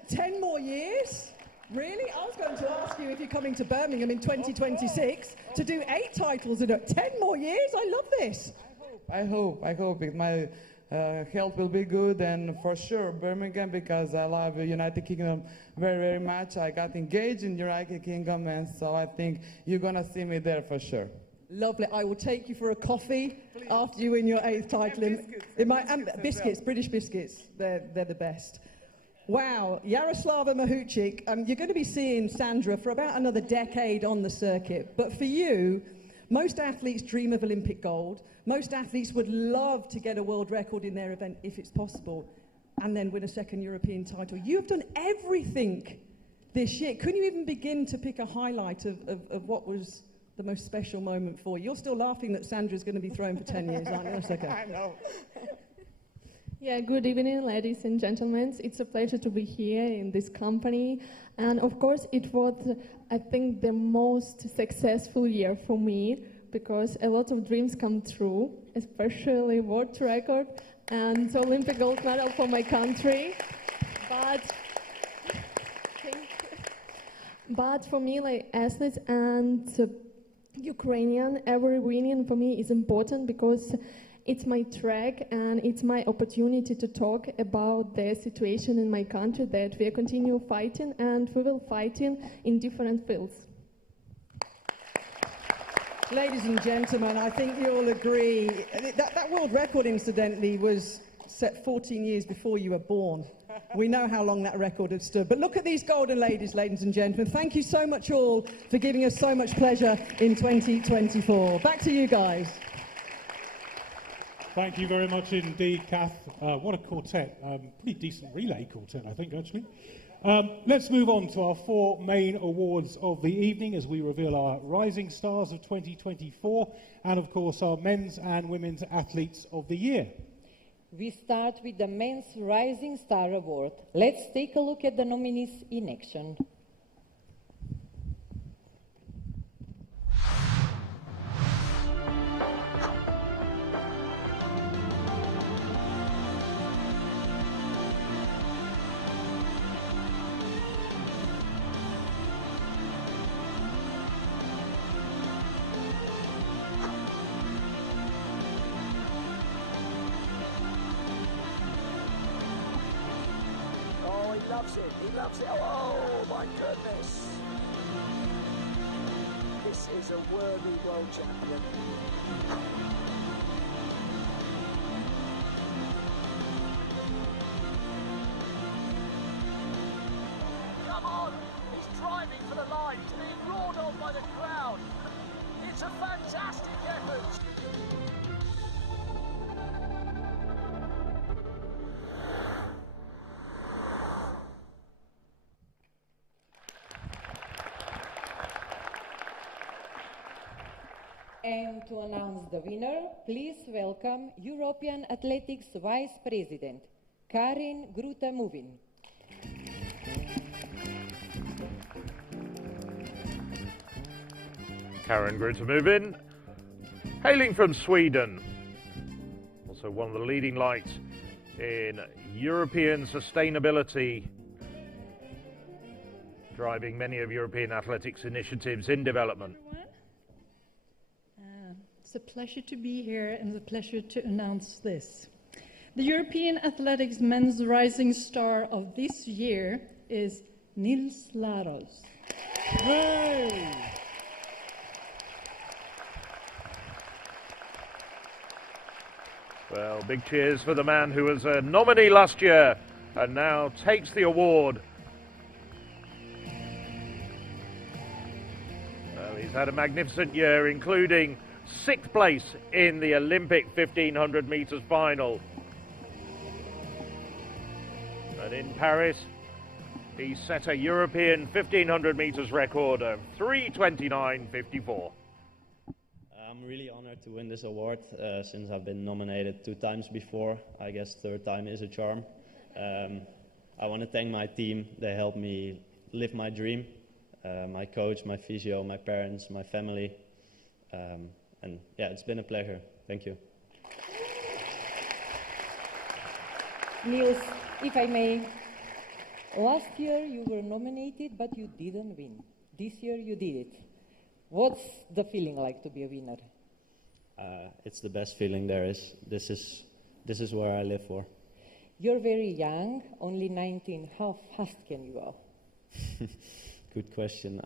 10 more years? Really? I was going to ask you if you're coming to Birmingham in 2026 to do 8 titles in 10 more years. I love this. I hope my health will be good, and for sure Birmingham, because I love the United Kingdom very, very much. I got engaged in the United Kingdom, and so I think you're gonna see me there for sure. Lovely. I will take you for a coffee after you win your 8th title. Biscuits, British biscuits. They're the best. Wow, Jaroslava Mahučić, you're going to be seeing Sandra for about another decade on the circuit. But for you, most athletes dream of Olympic gold. Most athletes would love to get a world record in their event if it's possible, and then win a 2nd European title. You've done everything this year. Couldn't you even begin to pick a highlight of what was the most special moment for you? You're still laughing that Sandra's going to be thrown for 10 years, aren't you? That's okay. I know. Yeah, good evening, ladies and gentlemen. It's a pleasure to be here in this company. And of course, it was, I think, the most successful year for me, because a lot of dreams come true, especially world record and Olympic gold medal for my country. But for me, like athletes and Ukrainian, every winning for me is important, because it's my track and it's my opportunity to talk about the situation in my country, that we continue fighting, and we will fighting in different fields. Ladies and gentlemen, I think you'll agree. That world record, incidentally, was set 14 years before you were born. We know how long that record had stood. But look at these golden ladies, ladies and gentlemen. Thank you so much all for giving us so much pleasure in 2024. Back to you guys. Thank you very much indeed, Kath. What a quartet. Pretty decent relay quartet, I think, actually. Let's move on to our 4 main awards of the evening as we reveal our Rising Stars of 2024 and, of course, our Men's and Women's Athletes of the Year. We start with the Men's Rising Star Award. Let's take a look at the nominees in action. He loves it. Oh my goodness. This is a worthy world champion. Come on, he's driving for the line. He's being roared on by the crowd. It's a fantastic effort. And to announce the winner, please welcome European Athletics Vice President, Karin Grute-Movin. Karin Grute-Movin, hailing from Sweden, also one of the leading lights in European sustainability, driving many of European athletics initiatives in development. It's a pleasure to be here and a pleasure to announce this. The European Athletics Men's Rising Star of this year is Nils Laros. Hey! Well, big cheers for the man who was a nominee last year and now takes the award. Well, he's had a magnificent year, including 6th place in the Olympic 1500 metres final. And in Paris, he set a European 1500 metres record of 3:29.54. I'm really honored to win this award since I've been nominated 2 times before. I guess 3rd time is a charm. I want to thank my team. They helped me live my dream. My coach, my physio, my parents, my family. And yeah, it's been a pleasure. Thank you. Niels, if I may, last year you were nominated, but you didn't win. This year you did it. What's the feeling like to be a winner? It's the best feeling there is. This is where I live for. You're very young, only 19. How fast can you go? Good question.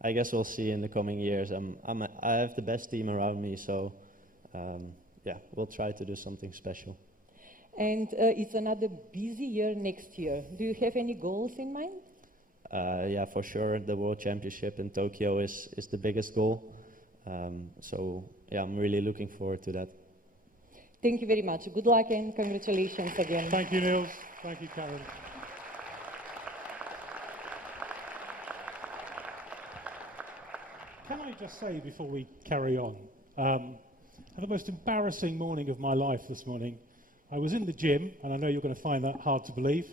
I guess we'll see in the coming years. I have the best team around me, so yeah, we'll try to do something special. And it's another busy year next year. Do you have any goals in mind? Yeah, for sure. The World Championship in Tokyo is the biggest goal. So yeah, I'm really looking forward to that. Thank you very much. Good luck and congratulations again. Thank you, Niels. Thank you, Karin. Can I just say before we carry on, I had the most embarrassing morning of my life this morning. I was in the gym, and I know you're going to find that hard to believe,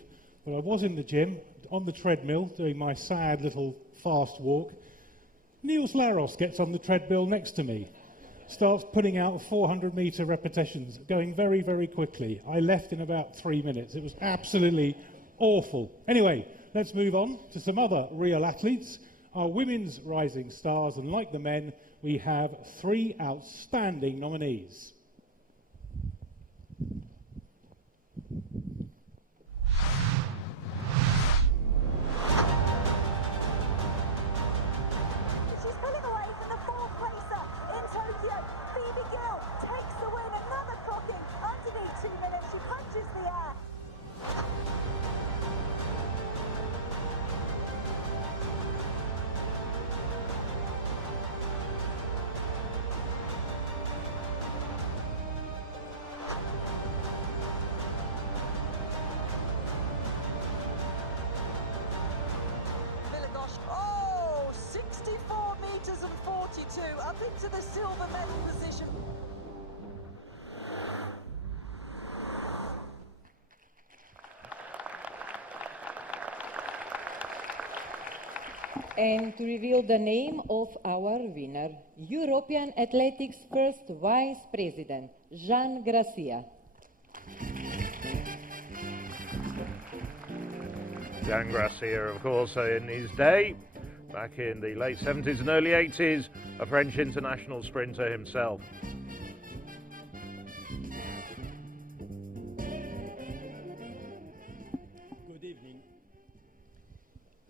but I was in the gym, on the treadmill, doing my sad little fast walk. Nils Laros gets on the treadmill next to me, starts putting out 400-metre repetitions, going very, very quickly. I left in about 3 minutes. It was absolutely awful. Anyway, let's move on to some other real athletes. Our women's rising stars, and like the men, we have 3 outstanding nominees. She's pulling away from the 4th placer in Tokyo. Phoebe Gill takes the win. Another clocking underneath 2 minutes. She punches the air. Oh, 64 metres and 42 up into the silver medal position. And to reveal the name of our winner, European Athletics First Vice President, Jean Gracia. Jean Gracia, of course, in his day, back in the late 70s and early 80s, a French international sprinter himself. Good evening.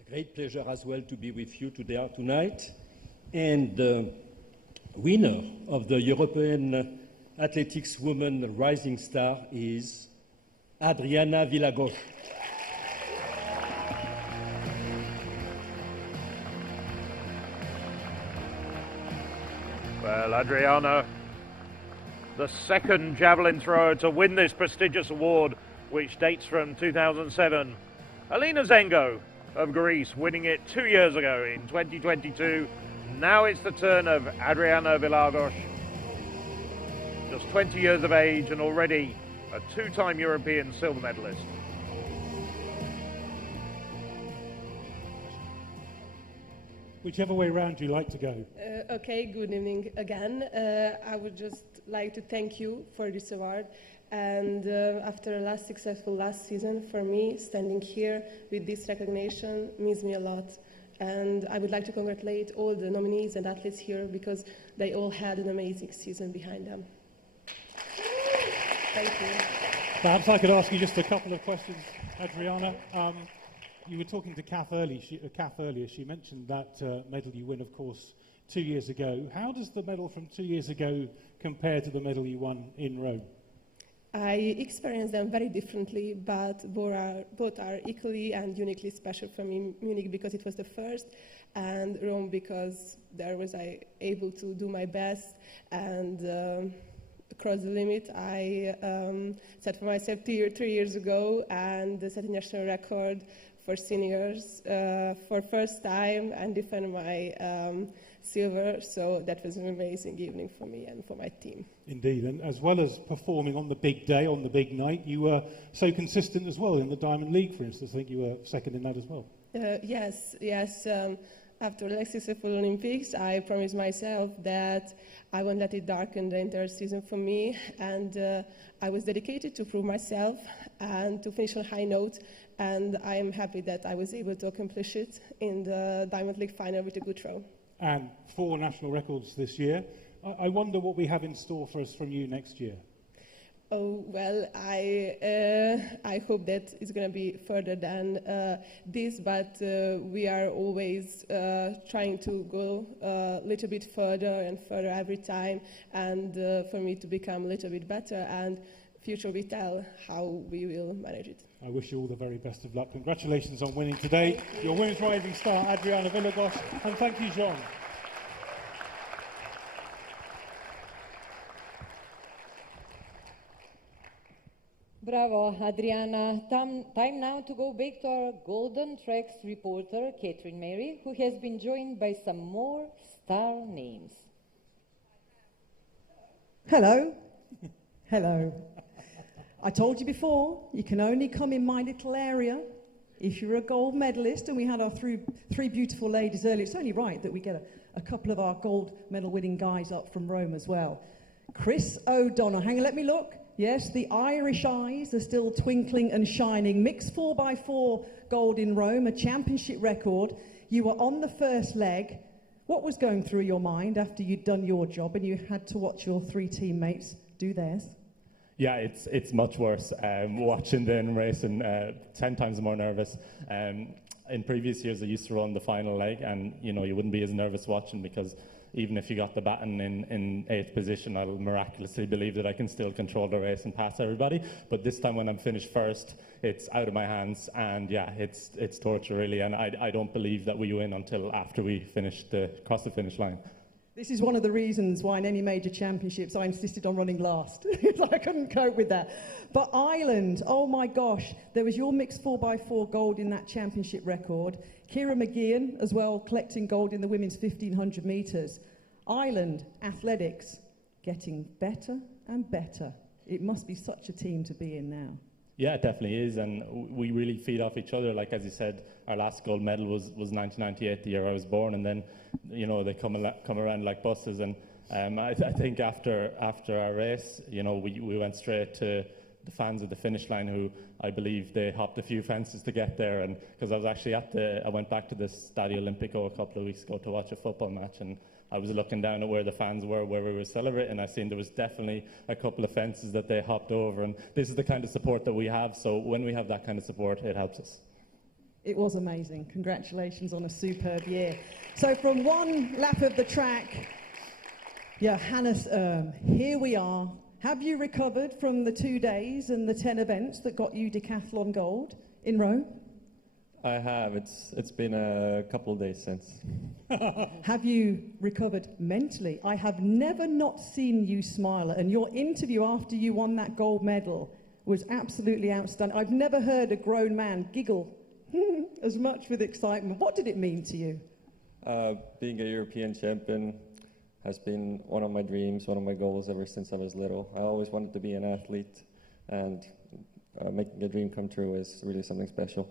A great pleasure as well to be with you today, tonight. And the winner of the European Athletics Women Rising Star is Adriana Villagos. Well, Adriana, the second javelin thrower to win this prestigious award, which dates from 2007. Alina Zengo of Greece winning it 2 years ago in 2022. Now it's the turn of Adriana Villagos. Just 20 years of age and already a two-time European silver medalist. Whichever way round you like to go. Okay, good evening again. I would just like to thank you for this award. And after a successful last season, for me, standing here with this recognition means me a lot. And I would like to congratulate all the nominees and athletes here because they all had an amazing season behind them. Thank you. Perhaps I could ask you just a couple of questions, Adriana. You were talking to Kath earlier. She mentioned that medal you win, of course, 2 years ago. How does the medal from 2 years ago compare to the medal you won in Rome? I experienced them very differently, but both are equally and uniquely special for me. Munich because it was the first, and Rome because there was I able to do my best and across the limit. I set for myself 3 years ago and set a national record for seniors for first time and defend my silver. So that was an amazing evening for me and for my team. Indeed, and as well as performing on the big day, on the big night, you were so consistent as well in the Diamond League, for instance. I think you were second in that as well. Yes. After the successful Olympics, I promised myself that I won't let it darken the entire season for me, and I was dedicated to prove myself and to finish on a high note, and I am happy that I was able to accomplish it in the Diamond League final with a good throw. And 4 national records this year. I wonder what we have in store for us from you next year. Oh, well, I hope that it's going to be further than this, but we are always trying to go a little bit further and further every time, and for me to become a little bit better, and future will tell how we will manage it. I wish you all the very best of luck. Congratulations on winning today. Your Women's Rising Star, Adriana Villagos, and thank you, Jean. Bravo, Adriana. Time now to go back to our Golden Tracks reporter, Catherine Mary, who has been joined by some more star names. Hello. Hello. I told you before, you can only come in my little area if you're a gold medalist, and we had our three beautiful ladies earlier. It's only right that we get a couple of our gold medal winning guys up from Rome as well. Chris O'Donnell, hang on, let me look. Yes, the Irish eyes are still twinkling and shining. Mixed 4x4 gold in Rome, a championship record. You were on the first leg. What was going through your mind after you'd done your job and you had to watch your 3 teammates do theirs? Yeah, it's much worse. Watching them racing, 10 times more nervous. In previous years, I used to run the final leg, and you wouldn't be as nervous watching because even if you got the baton in 8th position, I'll miraculously believe that I can still control the race and pass everybody. But this time when I'm finished first, it's out of my hands, and yeah, it's torture really, and I don't believe that we win until after we cross the finish line. This is one of the reasons why in any major championships I insisted on running last. I couldn't cope with that. But Ireland, oh my gosh, there was your mixed 4x4 gold in that championship record. Ciara McGeehan as well, collecting gold in the women's 1500 metres. Ireland athletics getting better and better. It must be such a team to be in now. Yeah, it definitely is, and we really feed off each other. Like, as you said, our last gold medal was 1998, the year I was born, and then, you know, they come around like buses. And I think after our race, you know, we went straight to the fans at the finish line, who I believe they hopped a few fences to get there. And because I was actually I went back to the Stadio Olimpico a couple of weeks ago to watch a football match, and I was looking down at where the fans were, where we were celebrating. I seen there was definitely a couple of fences that they hopped over, and this is the kind of support that we have. So when we have that kind of support, it helps us. It was amazing. Congratulations on a superb year. So from one lap of the track, Johannes, here we are. Have you recovered from the 2 days and the 10 events that got you decathlon gold in Rome? I have. It's been a couple of days since. Have you recovered mentally? I have never not seen you smile, and your interview after you won that gold medal was absolutely outstanding. I've never heard a grown man giggle as much with excitement. What did it mean to you? Being a European champion has been one of my dreams, one of my goals ever since I was little. I always wanted to be an athlete, and making a dream come true is really something special.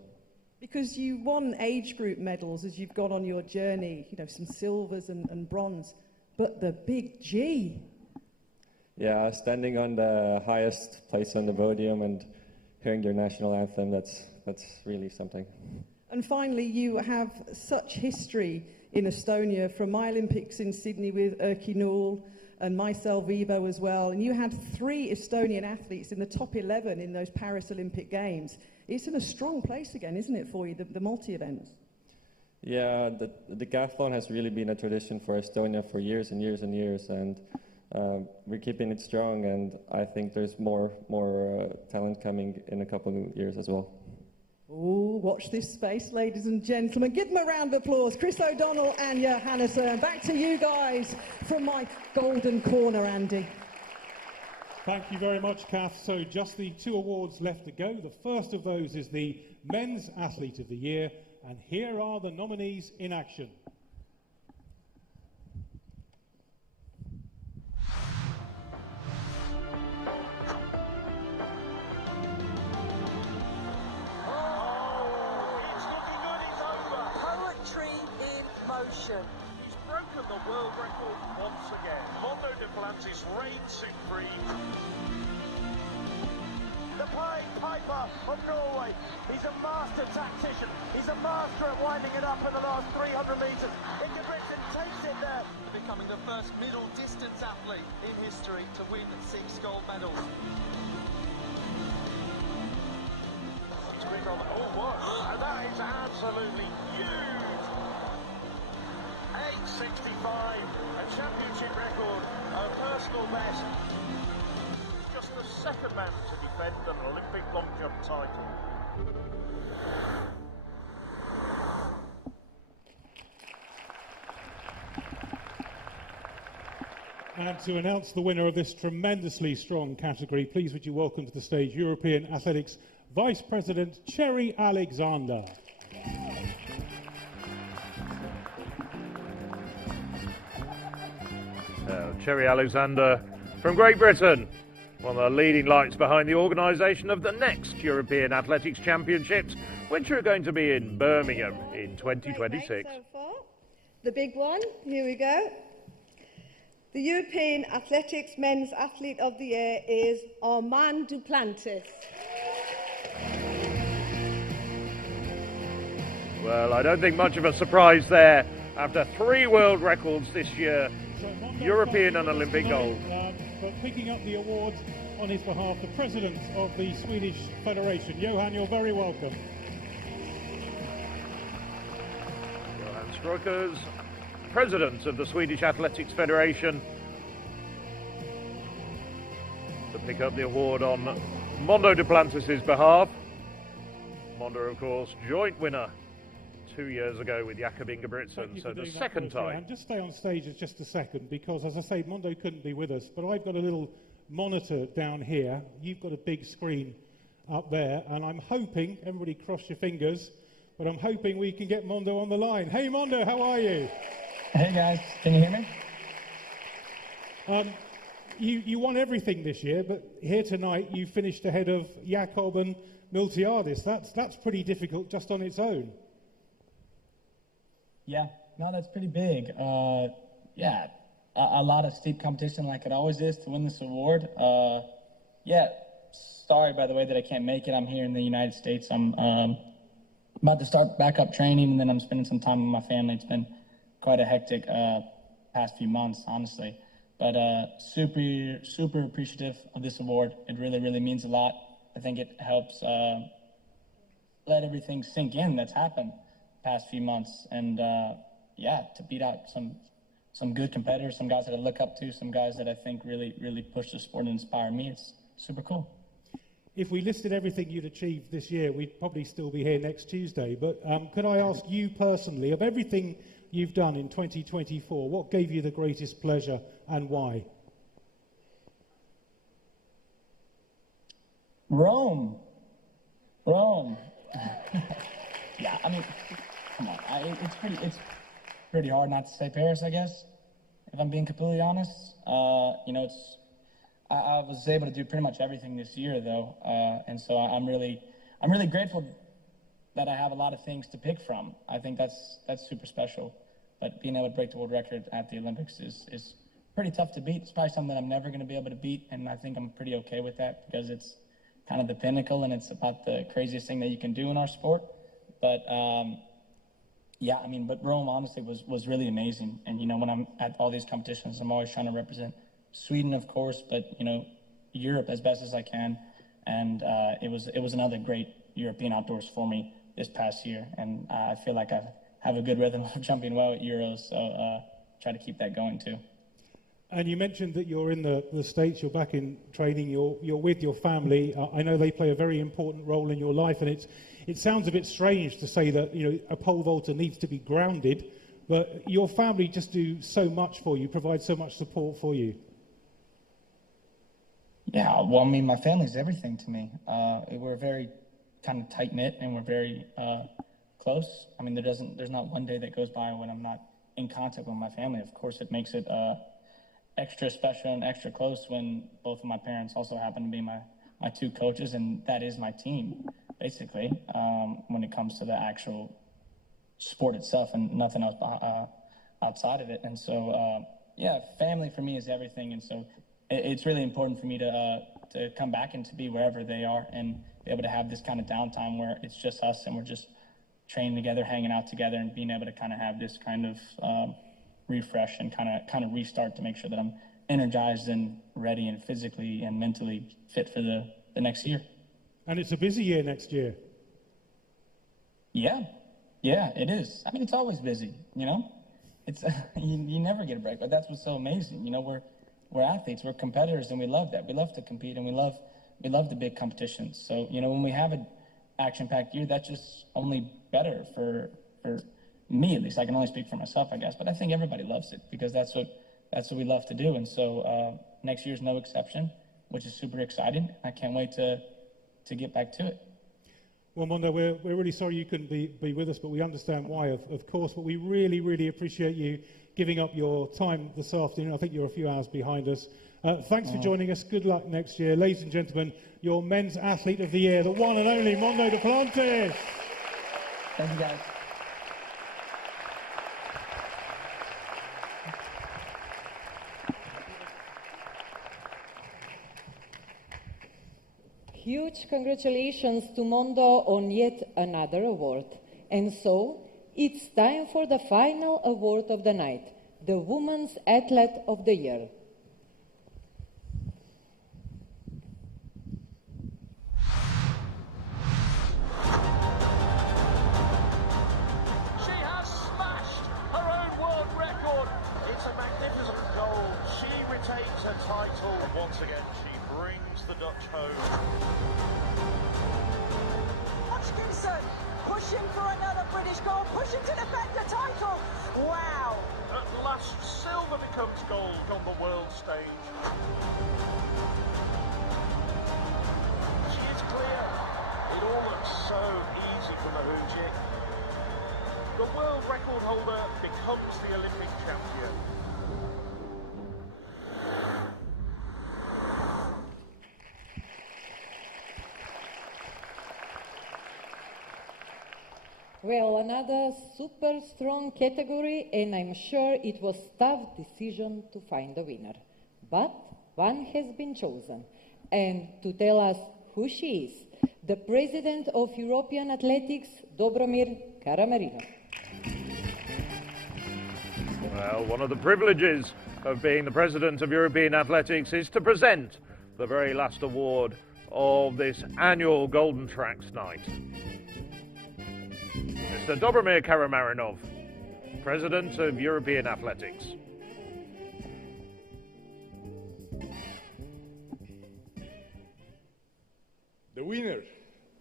Because you won age group medals as you've gone on your journey, you know, some silvers and bronze, but the big G. Yeah, standing on the highest place on the podium and hearing their national anthem, that's really something. And finally, you have such history in Estonia, from my Olympics in Sydney with Erkki Nuul and myself, Vivo as well, and you had 3 Estonian athletes in the top 11 in those Paris Olympic Games. It's in a strong place again, isn't it, for you, the multi-events? Yeah, the decathlon has really been a tradition for Estonia for years and years and years, and we're keeping it strong, and I think there's more talent coming in a couple of years as well. Oh, watch this space, ladies and gentlemen. Give them a round of applause. Chris O'Donnell and Johannes. Back to you guys from my golden corner, Andy. Thank you very much, Kath. So just the 2 awards left to go. The first of those is the Men's Athlete of the Year, and here are the nominees in action. He's broken the world record once again. Mondo Duplantis reigns supreme. The Pied Piper of Norway. He's a master tactician. He's a master at winding it up in the last 300 metres. Ingebrigtsen takes it there. Becoming the first middle distance athlete in history to win 6 gold medals. Oh, what? And that is absolutely huge. 8:65, a championship record, a personal best. Just the second man to defend an Olympic long jump title. And to announce the winner of this tremendously strong category, please would you welcome to the stage European Athletics Vice President Cherry Alexander. Cherry Alexander from Great Britain, one of the leading lights behind the organisation of the next European Athletics Championships, which are going to be in Birmingham in 2026. The big one, here we go. The European Athletics Men's Athlete of the Year is Armand Duplantis. Well, I don't think much of a surprise there. After 3 world records this year, European and Olympic gold. For picking up the awards on his behalf, the President of the Swedish Federation. Johan, you're very welcome. Johan Struckers, President of the Swedish Athletics Federation, to pick up the award on Mondo Duplantis' behalf. Mondo, of course, joint winner 2 years ago with Jakob Ingebrigtsen, so the second time. Just stay on stage just a second, because as I say, Mondo couldn't be with us, but I've got a little monitor down here. You've got a big screen up there, and I'm hoping, everybody cross your fingers, but I'm hoping we can get Mondo on the line. Hey Mondo, how are you? Hey guys, can you hear me? you won everything this year, but here tonight you finished ahead of Jakob and Miltiadis. That's pretty difficult just on its own. Yeah, no, that's pretty big. Yeah, a lot of steep competition like it always is to win this award. Yeah, sorry, by the way, that I can't make it. I'm here in the United States. I'm about to start back up training, and then I'm spending some time with my family. It's been quite a hectic past few months, honestly. But super, super appreciative of this award. It really, really means a lot. I think it helps let everything sink in that's happened past few months. And yeah, to beat out some good competitors, some guys that I look up to, some guys that I think really, really push the sport and inspire me, it's super cool. If we listed everything you'd achieved this year, we'd probably still be here next Tuesday. But could I ask you personally, of everything you've done in 2024, what gave you the greatest pleasure and why? Rome. Yeah, I mean, come on. It's pretty hard not to say Paris, I guess, if I'm being completely honest. You know, I was able to do pretty much everything this year, though, and so I'm really grateful that I have a lot of things to pick from. I think that's super special. But being able to break the world record at the Olympics is pretty tough to beat. It's probably something that I'm never going to be able to beat, and I think I'm pretty okay with that because it's kind of the pinnacle and it's about the craziest thing that you can do in our sport. But yeah, I mean, but Rome honestly was really amazing. And you know, when I'm at all these competitions, I'm always trying to represent Sweden, of course, but you know, Europe as best as I can. And it was another great European outdoors for me this past year, and I feel like I have a good rhythm of jumping well at Euros, so try to keep that going too. And you mentioned that you're in the States, you're back in training, you're with your family. I know they play a very important role in your life, and it sounds a bit strange to say that, you know, a pole vaulter needs to be grounded, but your family just do so much for you, provide so much support for you. Yeah, well, I mean, my family's everything to me. We're very kind of tight-knit, and we're very close. I mean, there's not one day that goes by when I'm not in contact with my family. Of course, it makes it extra special and extra close when both of my parents also happen to be my two coaches, and that is my team, basically, when it comes to the actual sport itself and nothing else outside of it. And so, yeah, family for me is everything, and so it's really important for me to come back and to be wherever they are and be able to have this kind of downtime where it's just us and we're just training together, hanging out together, and being able to kind of have this kind of refresh and kind of restart to make sure that I'm energized and ready and physically and mentally fit for the next year. And it's a busy year next year. Yeah, it is. I mean, it's always busy, you know? It's you never get a break, but that's what's so amazing. You know, we're athletes, we're competitors, and we love that. We love to compete, and we love the big competitions. So, you know, when we have an action-packed year, that's just only better for me, at least. I can only speak for myself, I guess, but I think everybody loves it because that's what we love to do. And so next year's no exception, which is super exciting. I can't wait to get back to it. Well, Mondo, we're really sorry you couldn't be with us, but we understand why, of course. But we really, really appreciate you giving up your time this afternoon. I think you're a few hours behind us. Thanks for joining us. Good luck next year. Ladies and gentlemen, your Men's Athlete of the Year, the one and only Mondo Duplantis. Thank you, guys. Huge congratulations to Mondo on yet another award. And so, it's time for the final award of the night, the Women's Athlete of the Year. She has smashed her own world record. It's a magnificent goal. She retains her title. Once again, she brings the Dutch home. Hodgkinson pushing for another British gold, pushing to defend the title. Wow. At last, silver becomes gold on the world stage. She is clear. It all looks so easy for Mahujik. The world record holder becomes the Olympic champion. Well, another super strong category, and I'm sure it was tough decision to find a winner. But one has been chosen. And to tell us who she is, the President of European Athletics, Dobromir Karamarino. Well, one of the privileges of being the President of European Athletics is to present the very last award of this annual Golden Tracks night. Mr. Dobromir Karamarino, President of European Athletics. The winner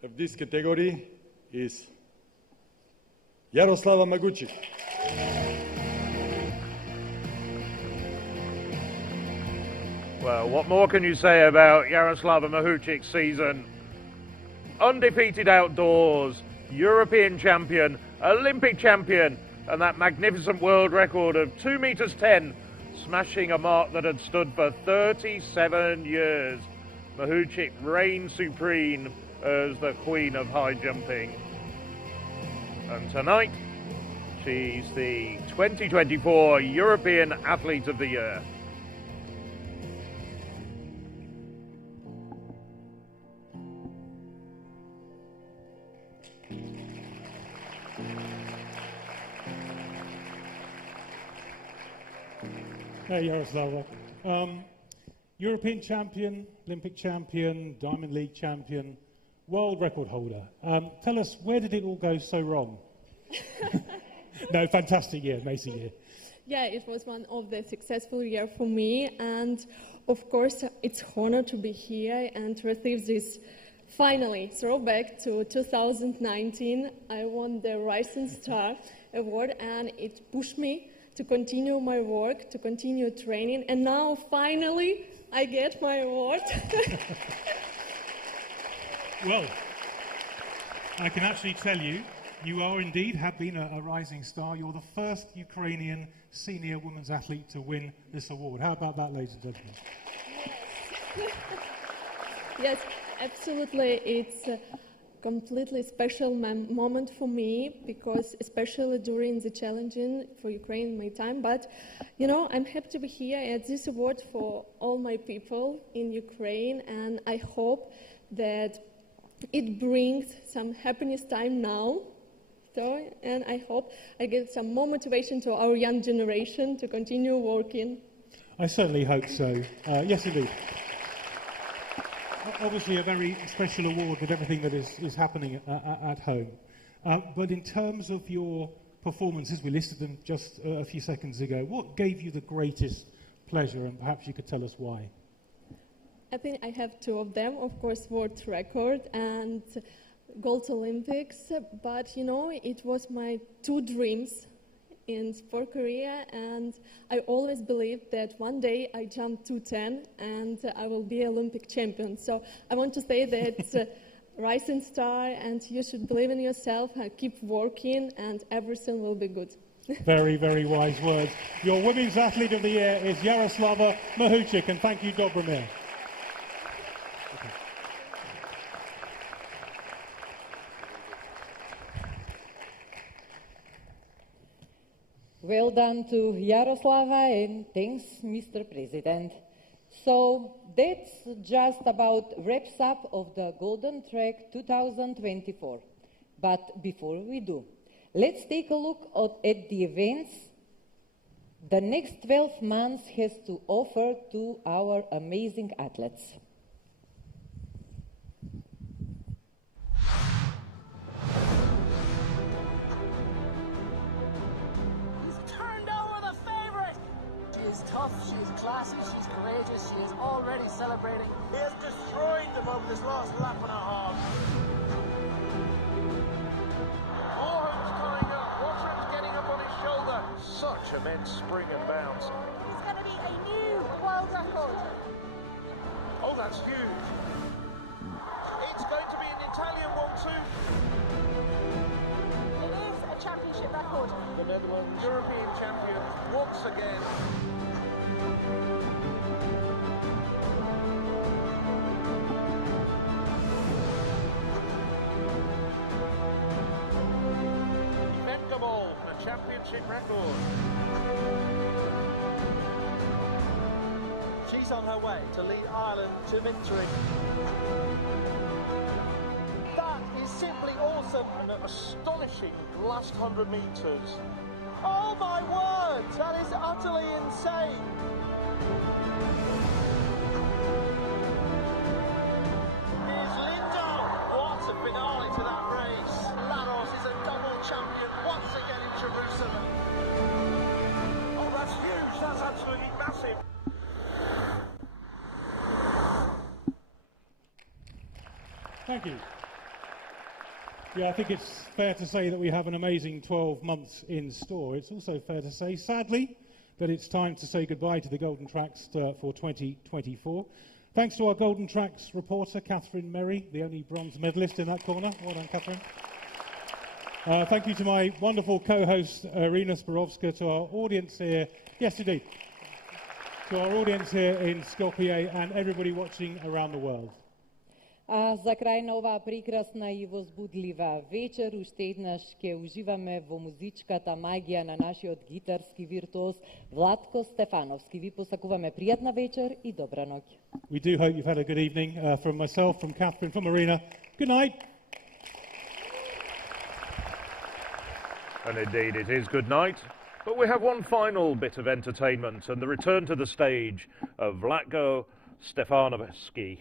of this category is Jaroslava Magučić. Well, what more can you say about Jaroslava Mahučic's season? Undefeated outdoors, European champion, Olympic champion, and that magnificent world record of 2 meters 10, smashing a mark that had stood for 37 years. Mahučić reigned supreme as the queen of high jumping. And tonight, she's the 2024 European Athlete of the Year. Hey, Jaroslava. European champion, Olympic champion, Diamond League champion, world record holder. Tell us, where did it all go so wrong? No, fantastic year, amazing year. Yeah, it was one of the successful years for me, and of course it's an honor to be here and to receive this finally throwback to 2019. I won the Rising Star Award, and it pushed me to continue my work, to continue training, and now finally I get my award. Well, I can actually tell you, you are indeed, have been a rising star. You're the first Ukrainian senior women's athlete to win this award. How about that, ladies and gentlemen? Yes, yes, absolutely. It's a completely special moment for me, because especially during the challenging for Ukraine in my time. But, you know, I'm happy to be here at this award for all my people in Ukraine, and I hope that it brings some happiness time now. So, and I hope I get some more motivation to our young generation to continue working. I certainly hope so. Yes, indeed. Obviously a very special award with everything that is happening at home. But in terms of your performances, we listed them just a few seconds ago, what gave you the greatest pleasure, and perhaps you could tell us why? I think I have two of them, of course, world record and Gold Olympics, but you know, it was my two dreams in sport career, and I always believed that one day I jump 210 and I will be Olympic champion. So I want to say that rising star, and you should believe in yourself, keep working, and everything will be good. Very, very wise words. Your Women's Athlete of the Year is Jaroslava Mahučić, and thank you, Dobromir. Well done to Jaroslava, and thanks, Mr. President. So that's just about wraps up of the Golden Track 2024. But before we do, let's take a look at the events the next 12 months has to offer to our amazing athletes. Tough, she's classy, she's courageous, she is already celebrating. He has destroyed them over this last lap and a half. Moorham's coming up, Watering's getting up on his shoulder. Such immense spring and bounce. It's going to be a new world record. Oh, that's huge. It's going to be an Italian one too. It is a championship record. The Netherlands European champions once again. championship record. She's on her way to lead Ireland to victory. That is simply awesome and an astonishing last 100 metres. Oh my word, that is utterly insane. Here's Linda. What a finale to that race. Laros is a double champion once again in Jerusalem. Oh, that's huge. That's absolutely massive. Thank you. Yeah, I think it's fair to say that we have an amazing 12 months in store. It's also fair to say, sadly, that it's time to say goodbye to the Golden Tracks for 2024. Thanks to our Golden Tracks reporter, Catherine Merry, the only bronze medalist in that corner. Well done, Catherine. Thank you to my wonderful co-host, Irina Spirovska, to our audience here yesterday, to our audience here in Skopje and everybody watching around the world. A za kraj na ova prekrasna I возбудлива вечер, уште еднаш ќе уживаме во музичката магија на нашиот гитарски виртуоз Владко Стефановски. Ви посакуваме пријатна вечер и добра ноќ. We do hope you've had a good evening. From myself, from Catherine, from Marina, good night. And indeed it is good night. But we have one final bit of entertainment and the return to the stage of Vlatko Stefanovski.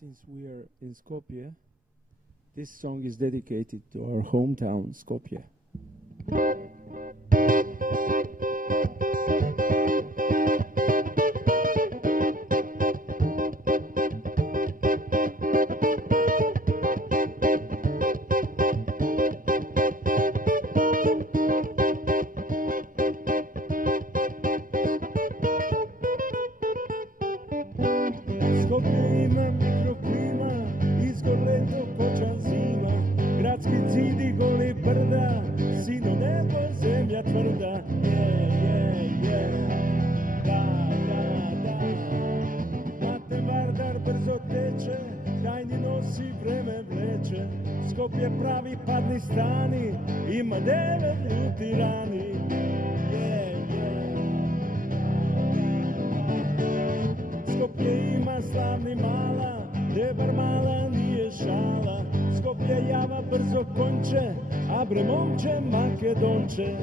Since we are in Skopje, this song is dedicated to our hometown, Skopje. Skopje pravi padni stani, ima 9 lutirani. Skopje ima slavni mala, debar mala nije šala. Skopje java brzo konče, a bre momče Makedonče.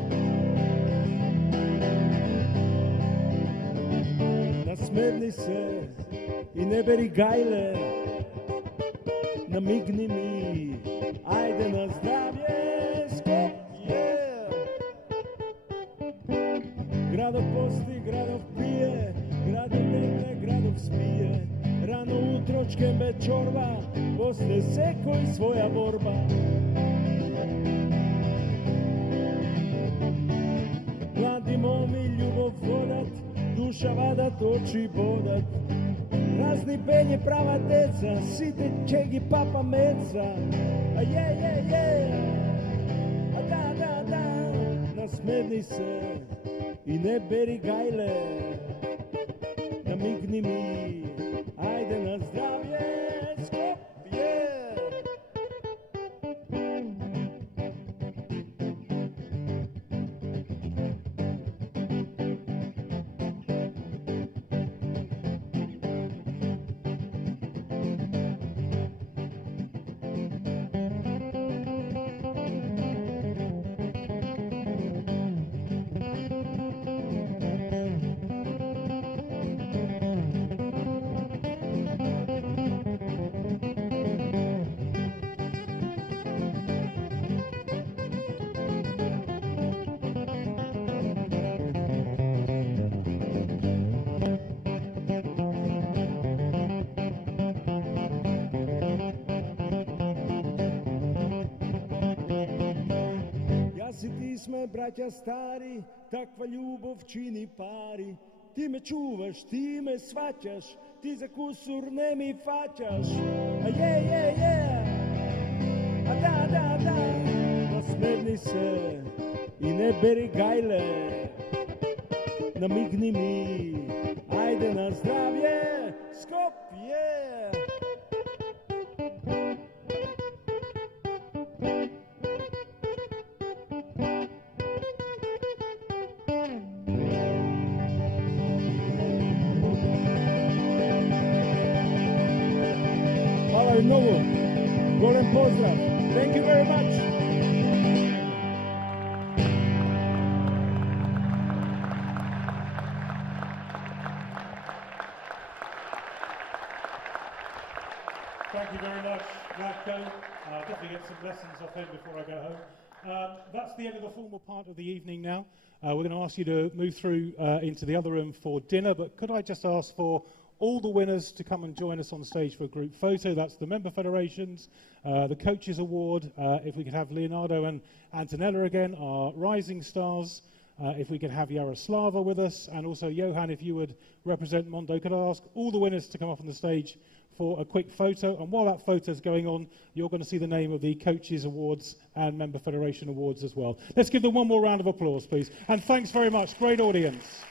Nasmedni se i ne beri gajle, namigni mi, ajde na zdravje, Skopje. Gradov posti, gradov pije, gradov dene, gradov spije. Rano utročkem večorba, posle sekoj svoja borba. Mladi momi ljubov vodat, duša vadat, oči bodat. Razni belje prava deca, site čegi papa meca. A je, a da, nasmedni se i ne beri gajle. Namigni mi, ajde na zdravje, Skopje. Sme braća stari, takva ljubov čini pari. Ti me čuvaš, ti me svaćaš, ti se kusur ne mi faciaš. Yeah. A da. Nasmedni se i ne beri gajle. Namigni mi, ajde na zdravje, Skopje. Hvala im mnogo. Golem pozdrav. Thank you very much. Thank you very much, Radko. Definitely get some lessons off him before I go home. That's the end of the formal part of the evening now. We're going to ask you to move through into the other room for dinner, but could I just ask for all the winners to come and join us on stage for a group photo? That's the member federations, the Coaches Award. If we could have Leonardo and Antonella again, our rising stars. If we could have Yaroslava with us, and also Johan, if you would represent Mondo. Could I ask all the winners to come up on the stage for a quick photo? And while that photo is going on, you're going to see the name of the Coaches Awards and Member Federation Awards as well. Let's give them one more round of applause, please. And thanks very much. Great audience.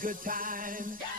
Good time.